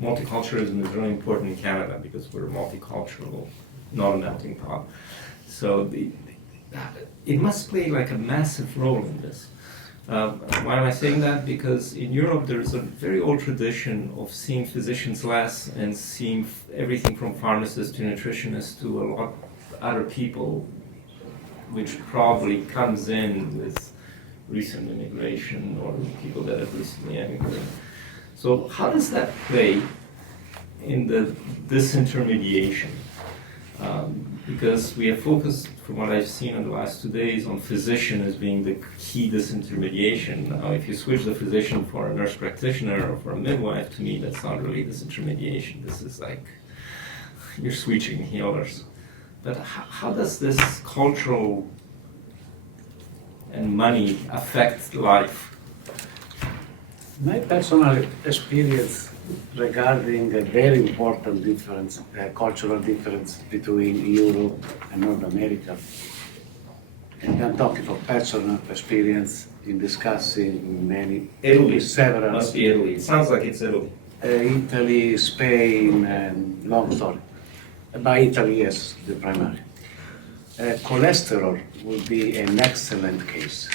Multiculturalism is really important in Canada because we're multicultural, not a melting pot. So it must play like a massive role in this. Why am I saying that? Because in Europe there's a very old tradition of seeing physicians less and seeing everything from pharmacists to nutritionists to a lot of other people, which probably comes in with recent immigration or people that have recently emigrated. So how does that play in the disintermediation? Because we have focused, from what I've seen in the last 2 days, on physician as being the key disintermediation. Now, if you switch the physician for a nurse practitioner or for a midwife, to me, that's not really disintermediation. This is like you're switching healers. But how does this cultural and money affect life? My personal experience regarding a very important difference, cultural difference between Europe and North America. And I'm talking from personal experience in discussing many, Italy. several, Must be Italy. It sounds like it's Italy. Italy, Spain, and long story. By Italy, yes, the primary. Cholesterol would be an excellent case,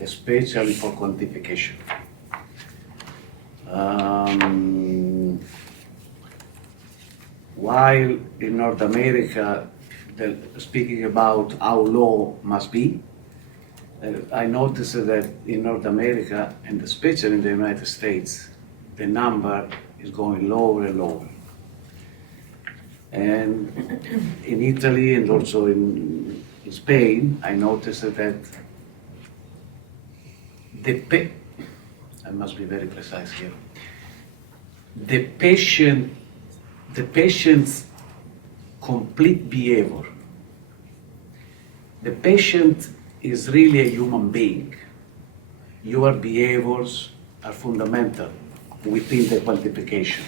especially for quantification. While in North America, speaking about how low must be, I noticed that in North America, and especially in the United States, the number is going lower and lower. And in Italy and also in Spain, I noticed that I must be very precise here. The patient's complete behavior. The patient is really a human being. Your behaviors are fundamental within the quantification.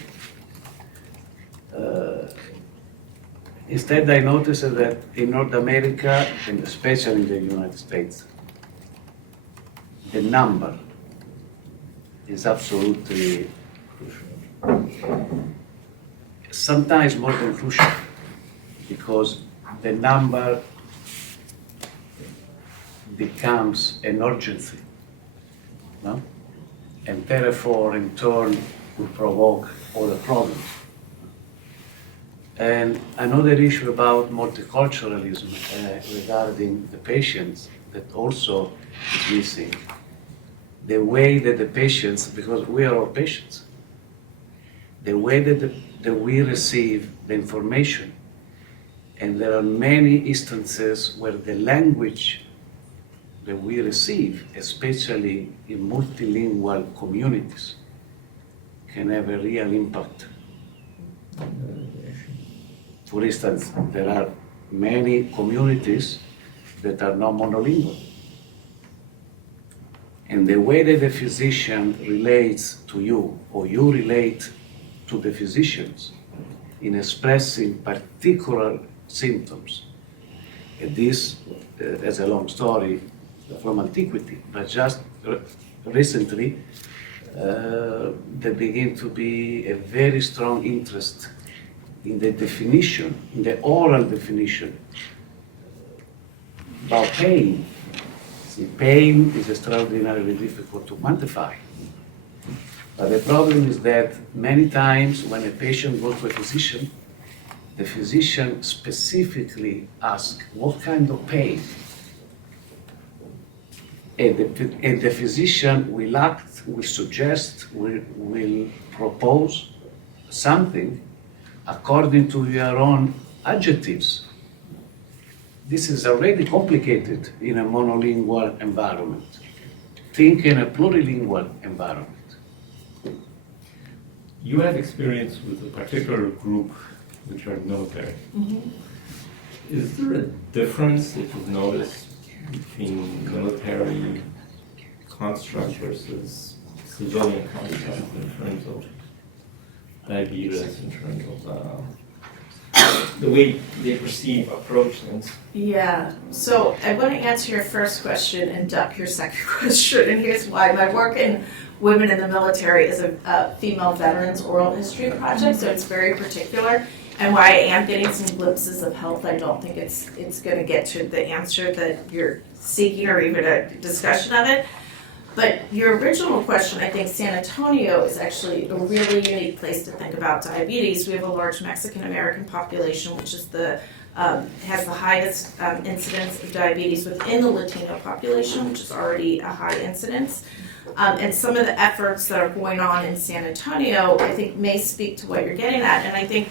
Instead, I noticed that in North America, and especially in the United States, the number is absolutely sometimes more than crucial, because the number becomes an urgency, no? And therefore, in turn, will provoke other problems. And another issue about multiculturalism regarding the patients that also is missing. The way that the patients, because we are all patients, the way that we receive the information, and there are many instances where the language that we receive, especially in multilingual communities, can have a real impact. For instance, there are many communities that are not monolingual. And the way that the physician relates to you, or you relate to the physicians in expressing particular symptoms, and this is a long story from antiquity, but just recently there begin to be a very strong interest in the definition, in the oral definition about pain. See, pain is extraordinarily difficult to quantify. But the problem is that many times when a patient goes to a physician, the physician specifically asks, what kind of pain? And the physician will act, will suggest, will propose something according to your own adjectives. This is already complicated in a monolingual environment. Think in a plurilingual environment. You have experience with a particular group which are military. Mm-hmm. Is there a difference that you've noticed between military construct versus civilian construct in terms of diabetes, in terms of the way they perceive, approach things? Yeah, so I want to answer your first question and duck your second question, and here's why. My work in Women in the Military is a female veterans oral history project, so it's very particular. And why I am getting some glimpses of health, I don't think it's going to get to the answer that you're seeking or even a discussion of it. But your original question, I think San Antonio is actually a really unique place to think about diabetes. We have a large Mexican American population, which is has the highest incidence of diabetes within the Latino population, which is already a high incidence. And some of the efforts that are going on in San Antonio, I think, may speak to what you're getting at. And I think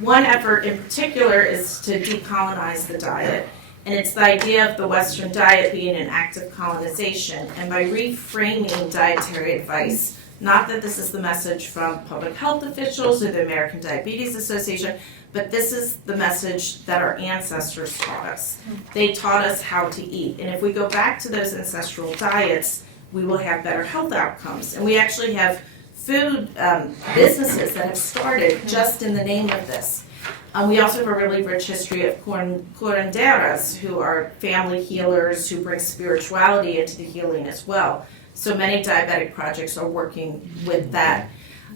one effort in particular is to decolonize the diet. And it's the idea of the Western diet being an act of colonization. And by reframing dietary advice, not that this is the message from public health officials or the American Diabetes Association, But this is the message that our ancestors taught us. They taught us how to eat. And if we go back to those ancestral diets, we will have better health outcomes. And we actually have food businesses that have started just in the name of this. We also have a really rich history of curanderas, who are family healers who bring spirituality into the healing as well. So many diabetic projects are working with that.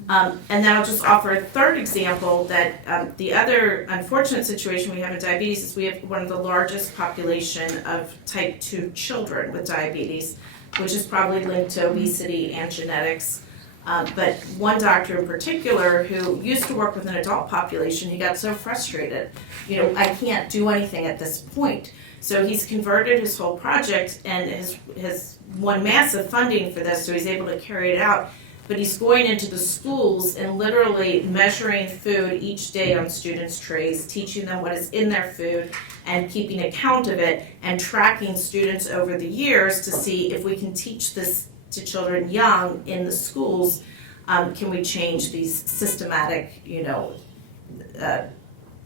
And then I'll just offer a third example that the other unfortunate situation we have in diabetes is we have one of the largest population of type 2 children with diabetes, which is probably linked to obesity and genetics. But one doctor in particular who used to work with an adult population, he got so frustrated, I can't do anything at this point. So he's converted his whole project and has won massive funding for this, so he's able to carry it out. But he's going into the schools and literally measuring food each day on students' trays, teaching them what is in their food and keeping account of it and tracking students over the years to see if we can teach this to children young in the schools, can we change these systematic,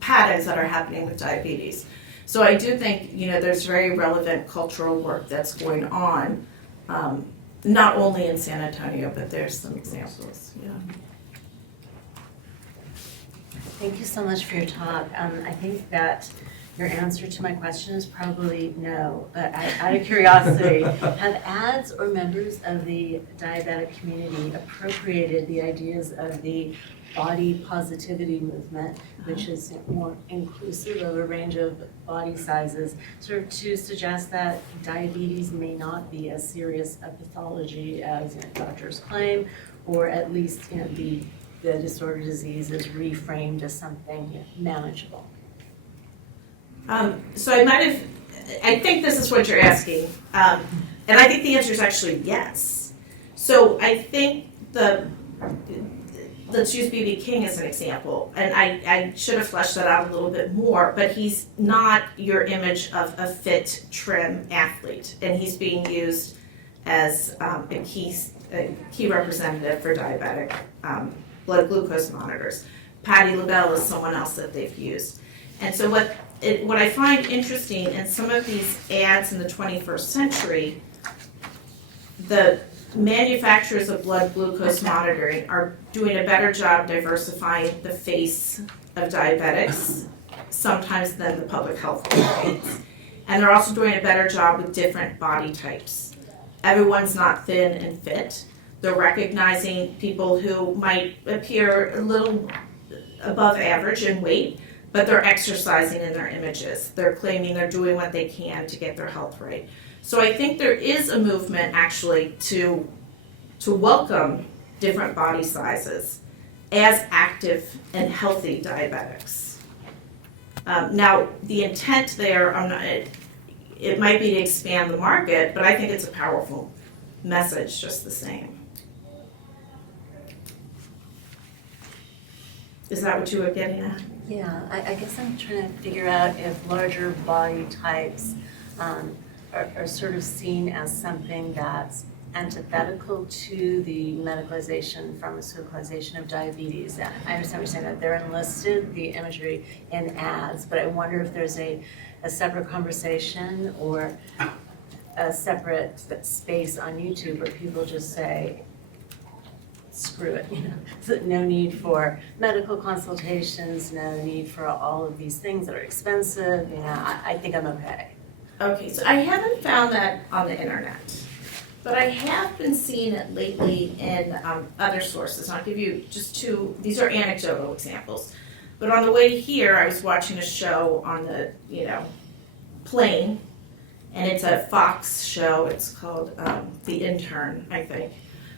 patterns that are happening with diabetes. So I do think, there's very relevant cultural work that's going on, not only in San Antonio, but there's some examples, Thank you so much for your talk. I think that your answer to my question is probably no, but out of curiosity, have ads or members of the diabetic community appropriated the ideas of the body positivity movement, which is more inclusive of a range of body sizes, sort of to suggest that diabetes may not be as serious a pathology as doctors claim, or at least the disorder disease is reframed as something manageable? So I think this is what you're asking, and I think the answer is actually yes. So I think let's use B.B. King as an example, and I should have fleshed that out a little bit more, but he's not your image of a fit, trim athlete, and he's being used as a key representative for diabetic blood glucose monitors. Patti LaBelle is someone else that they've used. And so what I find interesting in some of these ads in the 21st century, the manufacturers of blood glucose monitoring are doing a better job diversifying the face of diabetics, sometimes than the public health campaigns. And they're also doing a better job with different body types. Everyone's not thin and fit. They're recognizing people who might appear a little above average in weight, but they're exercising in their images. They're claiming they're doing what they can to get their health right. So I think there is a movement actually to welcome different body sizes as active and healthy diabetics. Now, the intent there, it might be to expand the market, but I think it's a powerful message just the same. Is that what you were getting at? Yeah, I guess I'm trying to figure out if larger body types are sort of seen as something that's antithetical to the medicalization, pharmaceuticalization of diabetes. I understand what you're saying, that they're enlisted, the imagery in ads, but I wonder if there's a separate conversation or a separate space on YouTube where people just say, screw it, So no need for medical consultations, no need for all of these things that are expensive, I think I'm okay. Okay, so I haven't found that on the internet, but I have been seeing it lately in other sources. I'll give you just two, these are anecdotal examples. But on the way here, I was watching a show on the, plane, and it's a Fox show. It's called The Intern, I think.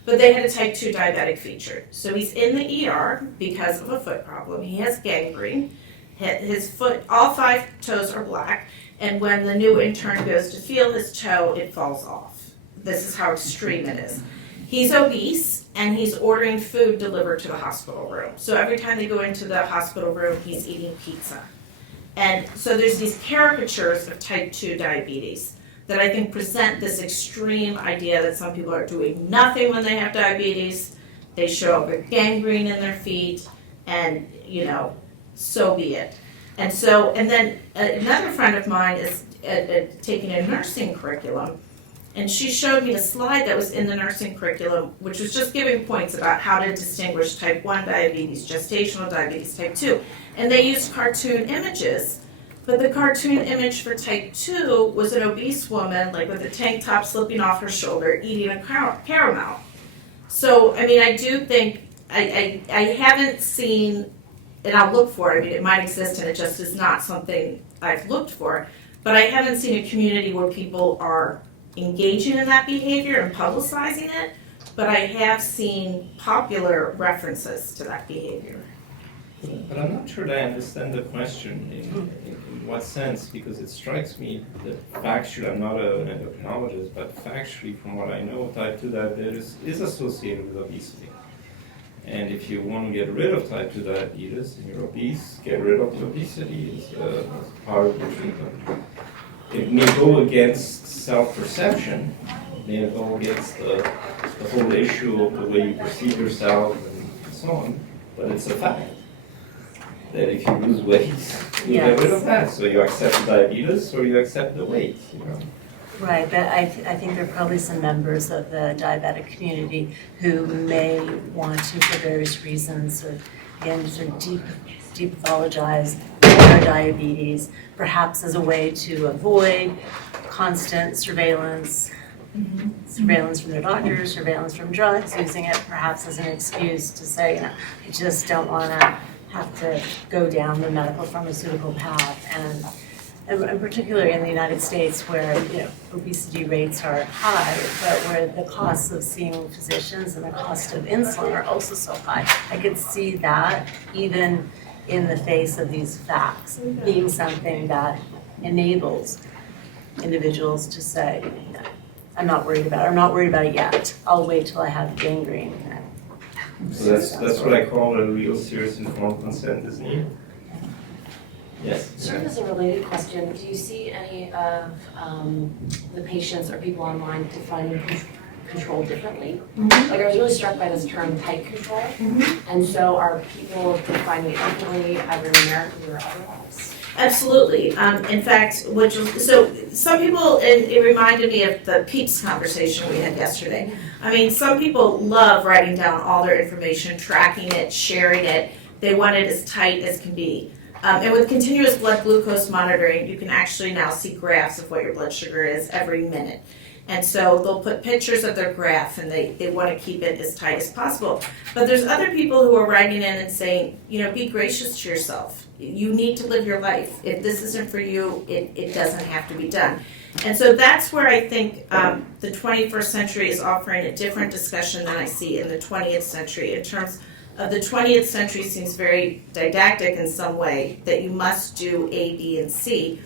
But they had a type 2 diabetic featured. So he's in the ER because of a foot problem. He has gangrene. His foot, all 5 toes are black. And when the new intern goes to feel his toe, it falls off. This is how extreme it is. He's obese, and he's ordering food delivered to the hospital room. So every time they go into the hospital room, he's eating pizza. And so there's these caricatures of type 2 diabetes that I think present this extreme idea that some people are doing nothing when they have diabetes. They show up with gangrene in their feet, and, so be it. And so, and then another friend of mine is taking a nursing curriculum, and she showed me a slide that was in the nursing curriculum, which was just giving points about how to distinguish type 1 diabetes, gestational diabetes, type 2. And they used cartoon images, but the cartoon image for type 2 was an obese woman, like with a tank top slipping off her shoulder, eating a caramel. So, I mean, I do think, I haven't seen, and I'll look for it, I mean, it might exist and it just is not something I've looked for, but I haven't seen a community where people are engaging in that behavior and publicizing it, but I have seen popular references to that behavior. But I'm not sure that I understand the question in what sense, because it strikes me that factually, I'm not an endocrinologist, but factually, from what I know, type 2 diabetes is associated with obesity. And if you want to get rid of type 2 diabetes and you're obese, get rid of the obesity as part of the treatment. It may go against self-perception, it may go against the whole issue of the way you perceive yourself and so on, but it's a fact that if you lose weight, you get rid of that. So you accept the diabetes or you accept the weight, you know. Right, but I think there are probably some members of the diabetic community who may want to, for various reasons, or again, sort of depathologize their diabetes, perhaps as a way to avoid constant surveillance, surveillance from their doctors, surveillance from drugs, using it perhaps as an excuse to say, you know, I just don't want to have to go down the medical pharmaceutical path. And particularly in the United States, where, you know, obesity rates are high, but where the costs of seeing physicians and the cost of insulin are also so high. I could see that even in the face of these facts being something that enables individuals to say, no, I'm not worried about it. I'm not worried about it yet. I'll wait till I have gangrene. So that's what I call a real serious informed consent is needed. Yes. Sort of as a related question, do you see any of the patients or people online defining control differently? Like I was really struck by this term tight control, and so are people defining it differently either numerically or otherwise? Absolutely. In fact, so some people, and it reminded me of the PEEPS conversation we had yesterday. I mean, some people love writing down all their information, tracking it, sharing it. They want it as tight as can be. And with continuous blood glucose monitoring, you can actually now see graphs of what your blood sugar is every minute. And so they'll put pictures of their graph and they want to keep it as tight as possible. But there's other people who are writing in and saying, you know, be gracious to yourself. You need to live your life. If this isn't for you, it doesn't have to be done. And so that's where I think the 21st century is offering a different discussion than I see in the 20th century in terms of the 20th century seems very didactic in some way, that you must do A, B, and C.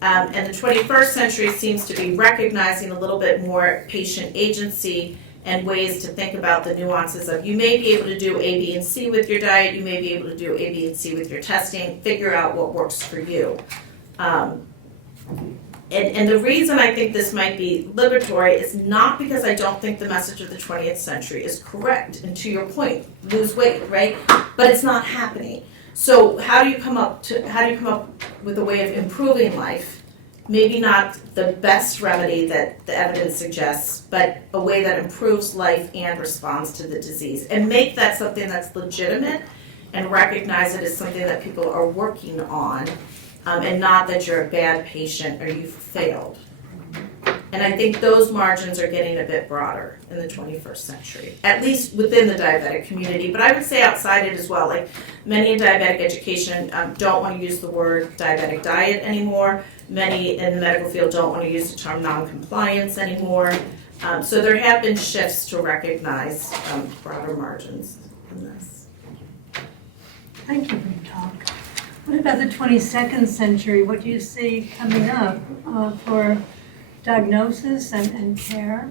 And the 21st century seems to be recognizing a little bit more patient agency and ways to think about the nuances of you may be able to do A, B, and C with your diet, you may be able to do A, B, and C with your testing, figure out what works for you. And the reason I think this might be liberatory is not because I don't think the message of the 20th century is correct. And to your point, lose weight, right? But it's not happening. So how do you come up with a way of improving life? Maybe not the best remedy that the evidence suggests, but a way that improves life and responds to the disease. And make that something that's legitimate and recognize it as something that people are working on. And not that you're a bad patient or you've failed. And I think those margins are getting a bit broader in the 21st century, at least within the diabetic community, but I would say outside it as well. Like many in diabetic education don't want to use the word diabetic diet anymore. Many in the medical field don't want to use the term non-compliance anymore. So there have been shifts to recognize broader margins in this. Thank you for your talk. What about the 22nd century? What do you see coming up for diagnosis and care?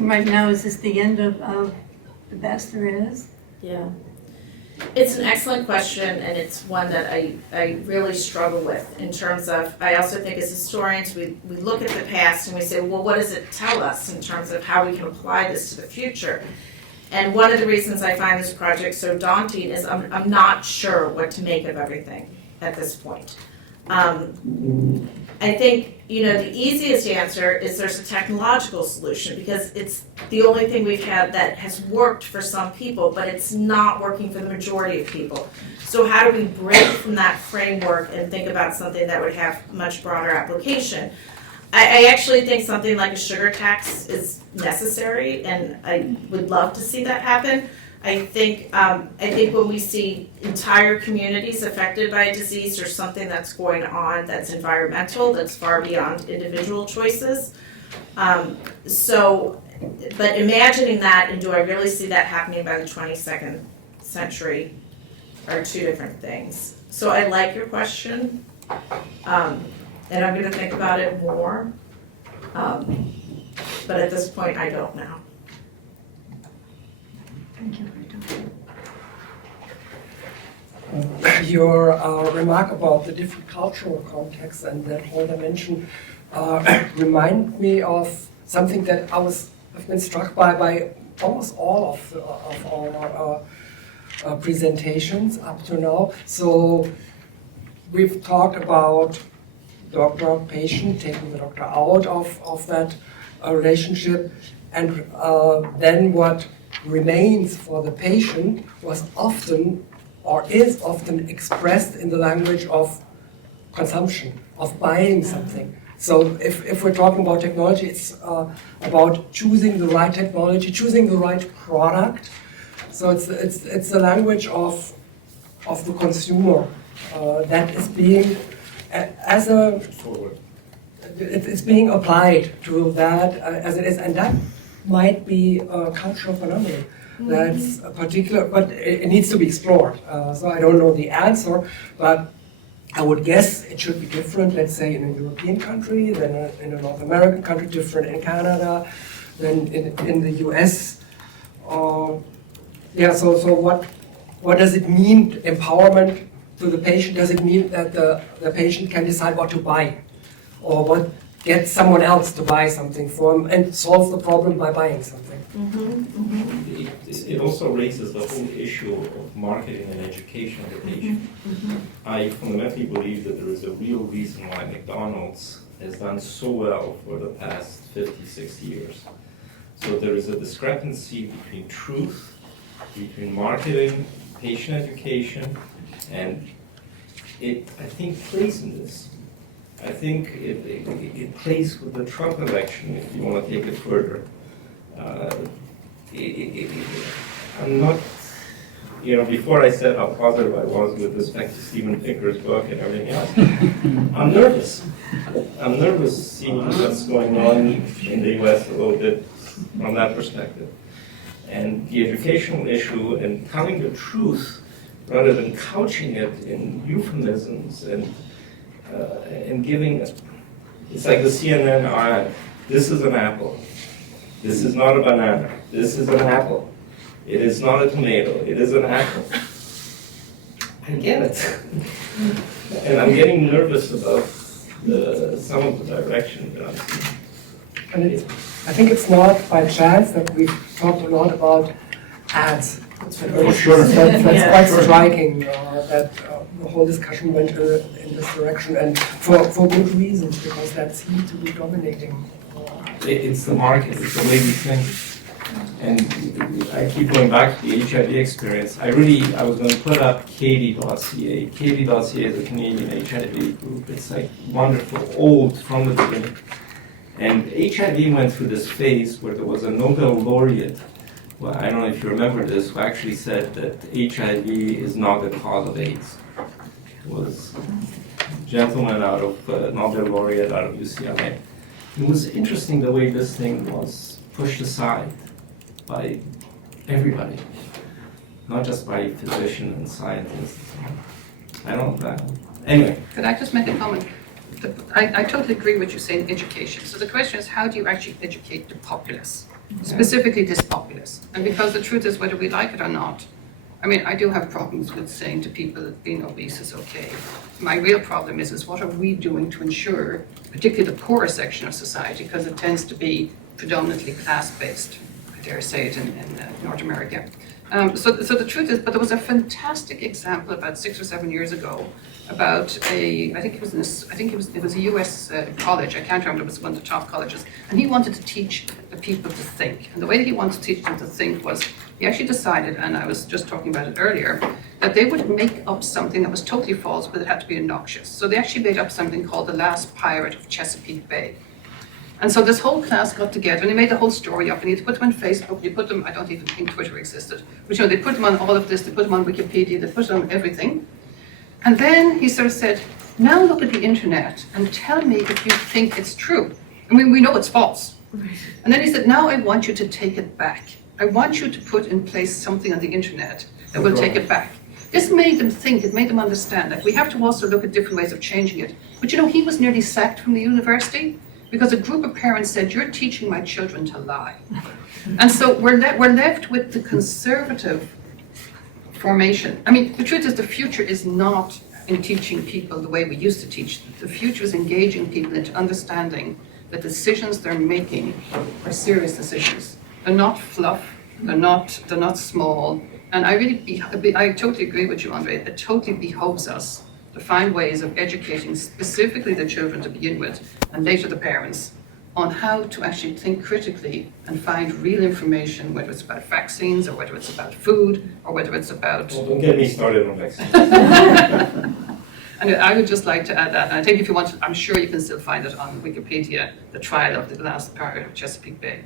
Right now, is this the end of the best there is? Yeah. It's an excellent question, and it's one that I really struggle with in terms of, I also think as historians, we look at the past and we say, well, what does it tell us in terms of how we can apply this to the future? And one of the reasons I find this project so daunting is I'm not sure what to make of everything at this point. I think, the easiest answer is there's a technological solution because it's the only thing we've had that has worked for some people, but it's not working for the majority of people. So how do we break from that framework and think about something that would have much broader application? I actually think something like a sugar tax is necessary, and I would love to see that happen. I think when we see entire communities affected by a disease or something that's going on that's environmental, that's far beyond individual choices. But imagining that and do I really see that happening by the 22nd century are two different things. So I like your question, and I'm going to think about it more. But at this point, I don't know. Thank you, Rita. Your remark about the different cultural contexts and that whole dimension remind me of something that I've been struck by almost all of our presentations up to now. So we've talked about doctor-patient, taking the doctor out of that relationship, and then what remains for the patient was often or is often expressed in the language of consumption, of buying something. So if we're talking about technology, it's about choosing the right technology, choosing the right product. So it's the language of the consumer that is being it's being applied to that as it is, and that might be a cultural phenomenon. That's a particular, but it needs to be explored. So I don't know the answer, but I would guess it should be different, let's say, in a European country than in a North American country, different in Canada than in the US. So what does it mean, empowerment to the patient? Does it mean that the patient can decide what to buy? Or get someone else to buy something for him and solve the problem by buying something? It also raises the whole issue of marketing and education of the patient. I fundamentally believe that there is a real reason why McDonald's has done so well for the past 50, 60 years. So there is a discrepancy between truth, between marketing, patient education, and it, I think, plays in this. I think it plays with the Trump election, if you want to take it further. I'm not, before I said how positive I was with respect to Steven Pinker's book and everything else, I'm nervous. I'm nervous seeing what's going on in the US a little bit from that perspective. And the educational issue and telling the truth rather than couching it in euphemisms and giving, it's like the CNN ad, this is an apple. This is not a banana. This is an apple. It is not a tomato. It is an apple. I get it. And I'm getting nervous about some of the direction that I'm seeing. And I think it's not by chance that we've talked a lot about ads. For sure. That's quite striking that the whole discussion went in this direction, and for good reasons, because that seemed to be dominating. It's the market, it's the way we think. And I keep going back to the HIV experience. I was going to put up Katie.ca. Katie.ca is a Canadian HIV group. It's like wonderful, old from the beginning. And HIV went through this phase where there was a Nobel laureate. Well, I don't know if you remember this, who actually said that HIV is not the cause of AIDS. It was a gentleman out of Nobel laureate out of UCLA. It was interesting the way this thing was pushed aside by everybody, not just by physicians and scientists. I don't know. Anyway. Could I just make a comment? I totally agree with you saying education. So the question is, how do you actually educate the populace? Specifically this populace. And because the truth is, whether we like it or not, I mean, I do have problems with saying to people that being obese is okay. My real problem is what are we doing to ensure, particularly the poorer section of society, because it tends to be predominantly class-based. dare say it, in North America. So the truth is, but there was a fantastic example about 6 or 7 years ago about I think it was a U.S. college. I can't remember. It was one of the top colleges, and he wanted to teach the people to think. And the way that he wanted to teach them to think was he actually decided, and I was just talking about it earlier, that they would make up something that was totally false, but it had to be obnoxious. So they actually made up something called the Last Pirate of Chesapeake Bay. And so this whole class got together and they made the whole story up, and you put them on Facebook, you put them, I don't even think Twitter existed, but they put them on all of this, they put them on Wikipedia, they put them on everything. And then he sort of said, now look at the internet and tell me if you think it's true. I mean, we know it's false. And then he said, now I want you to take it back. I want you to put in place something on the internet that will take it back. This made them think, it made them understand that we have to also look at different ways of changing it. But he was nearly sacked from the university because a group of parents said, you're teaching my children to lie. And so we're left with the conservative formation. I mean, the truth is the future is not in teaching people the way we used to teach them. The future is engaging people into understanding that decisions they're making are serious decisions. They're not fluff, they're not small. And I totally agree with you, Andre. It totally behoves us to find ways of educating specifically the children to begin with, and later the parents, on how to actually think critically and find real information, whether it's about vaccines or whether it's about food or whether it's about... Well, don't get me started on vaccines. And I would just like to add that, and I think if you want to, I'm sure you can still find it on Wikipedia, the trial of the Last Pirate of Chesapeake Bay.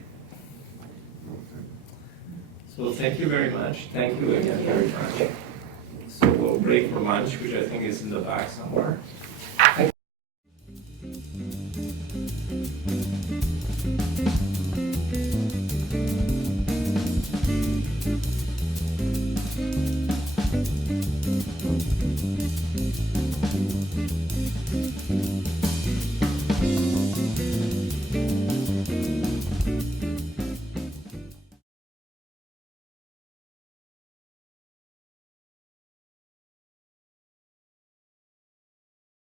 So thank you very much. Thank you again very much. So we'll break for lunch, which I think is in the back somewhere.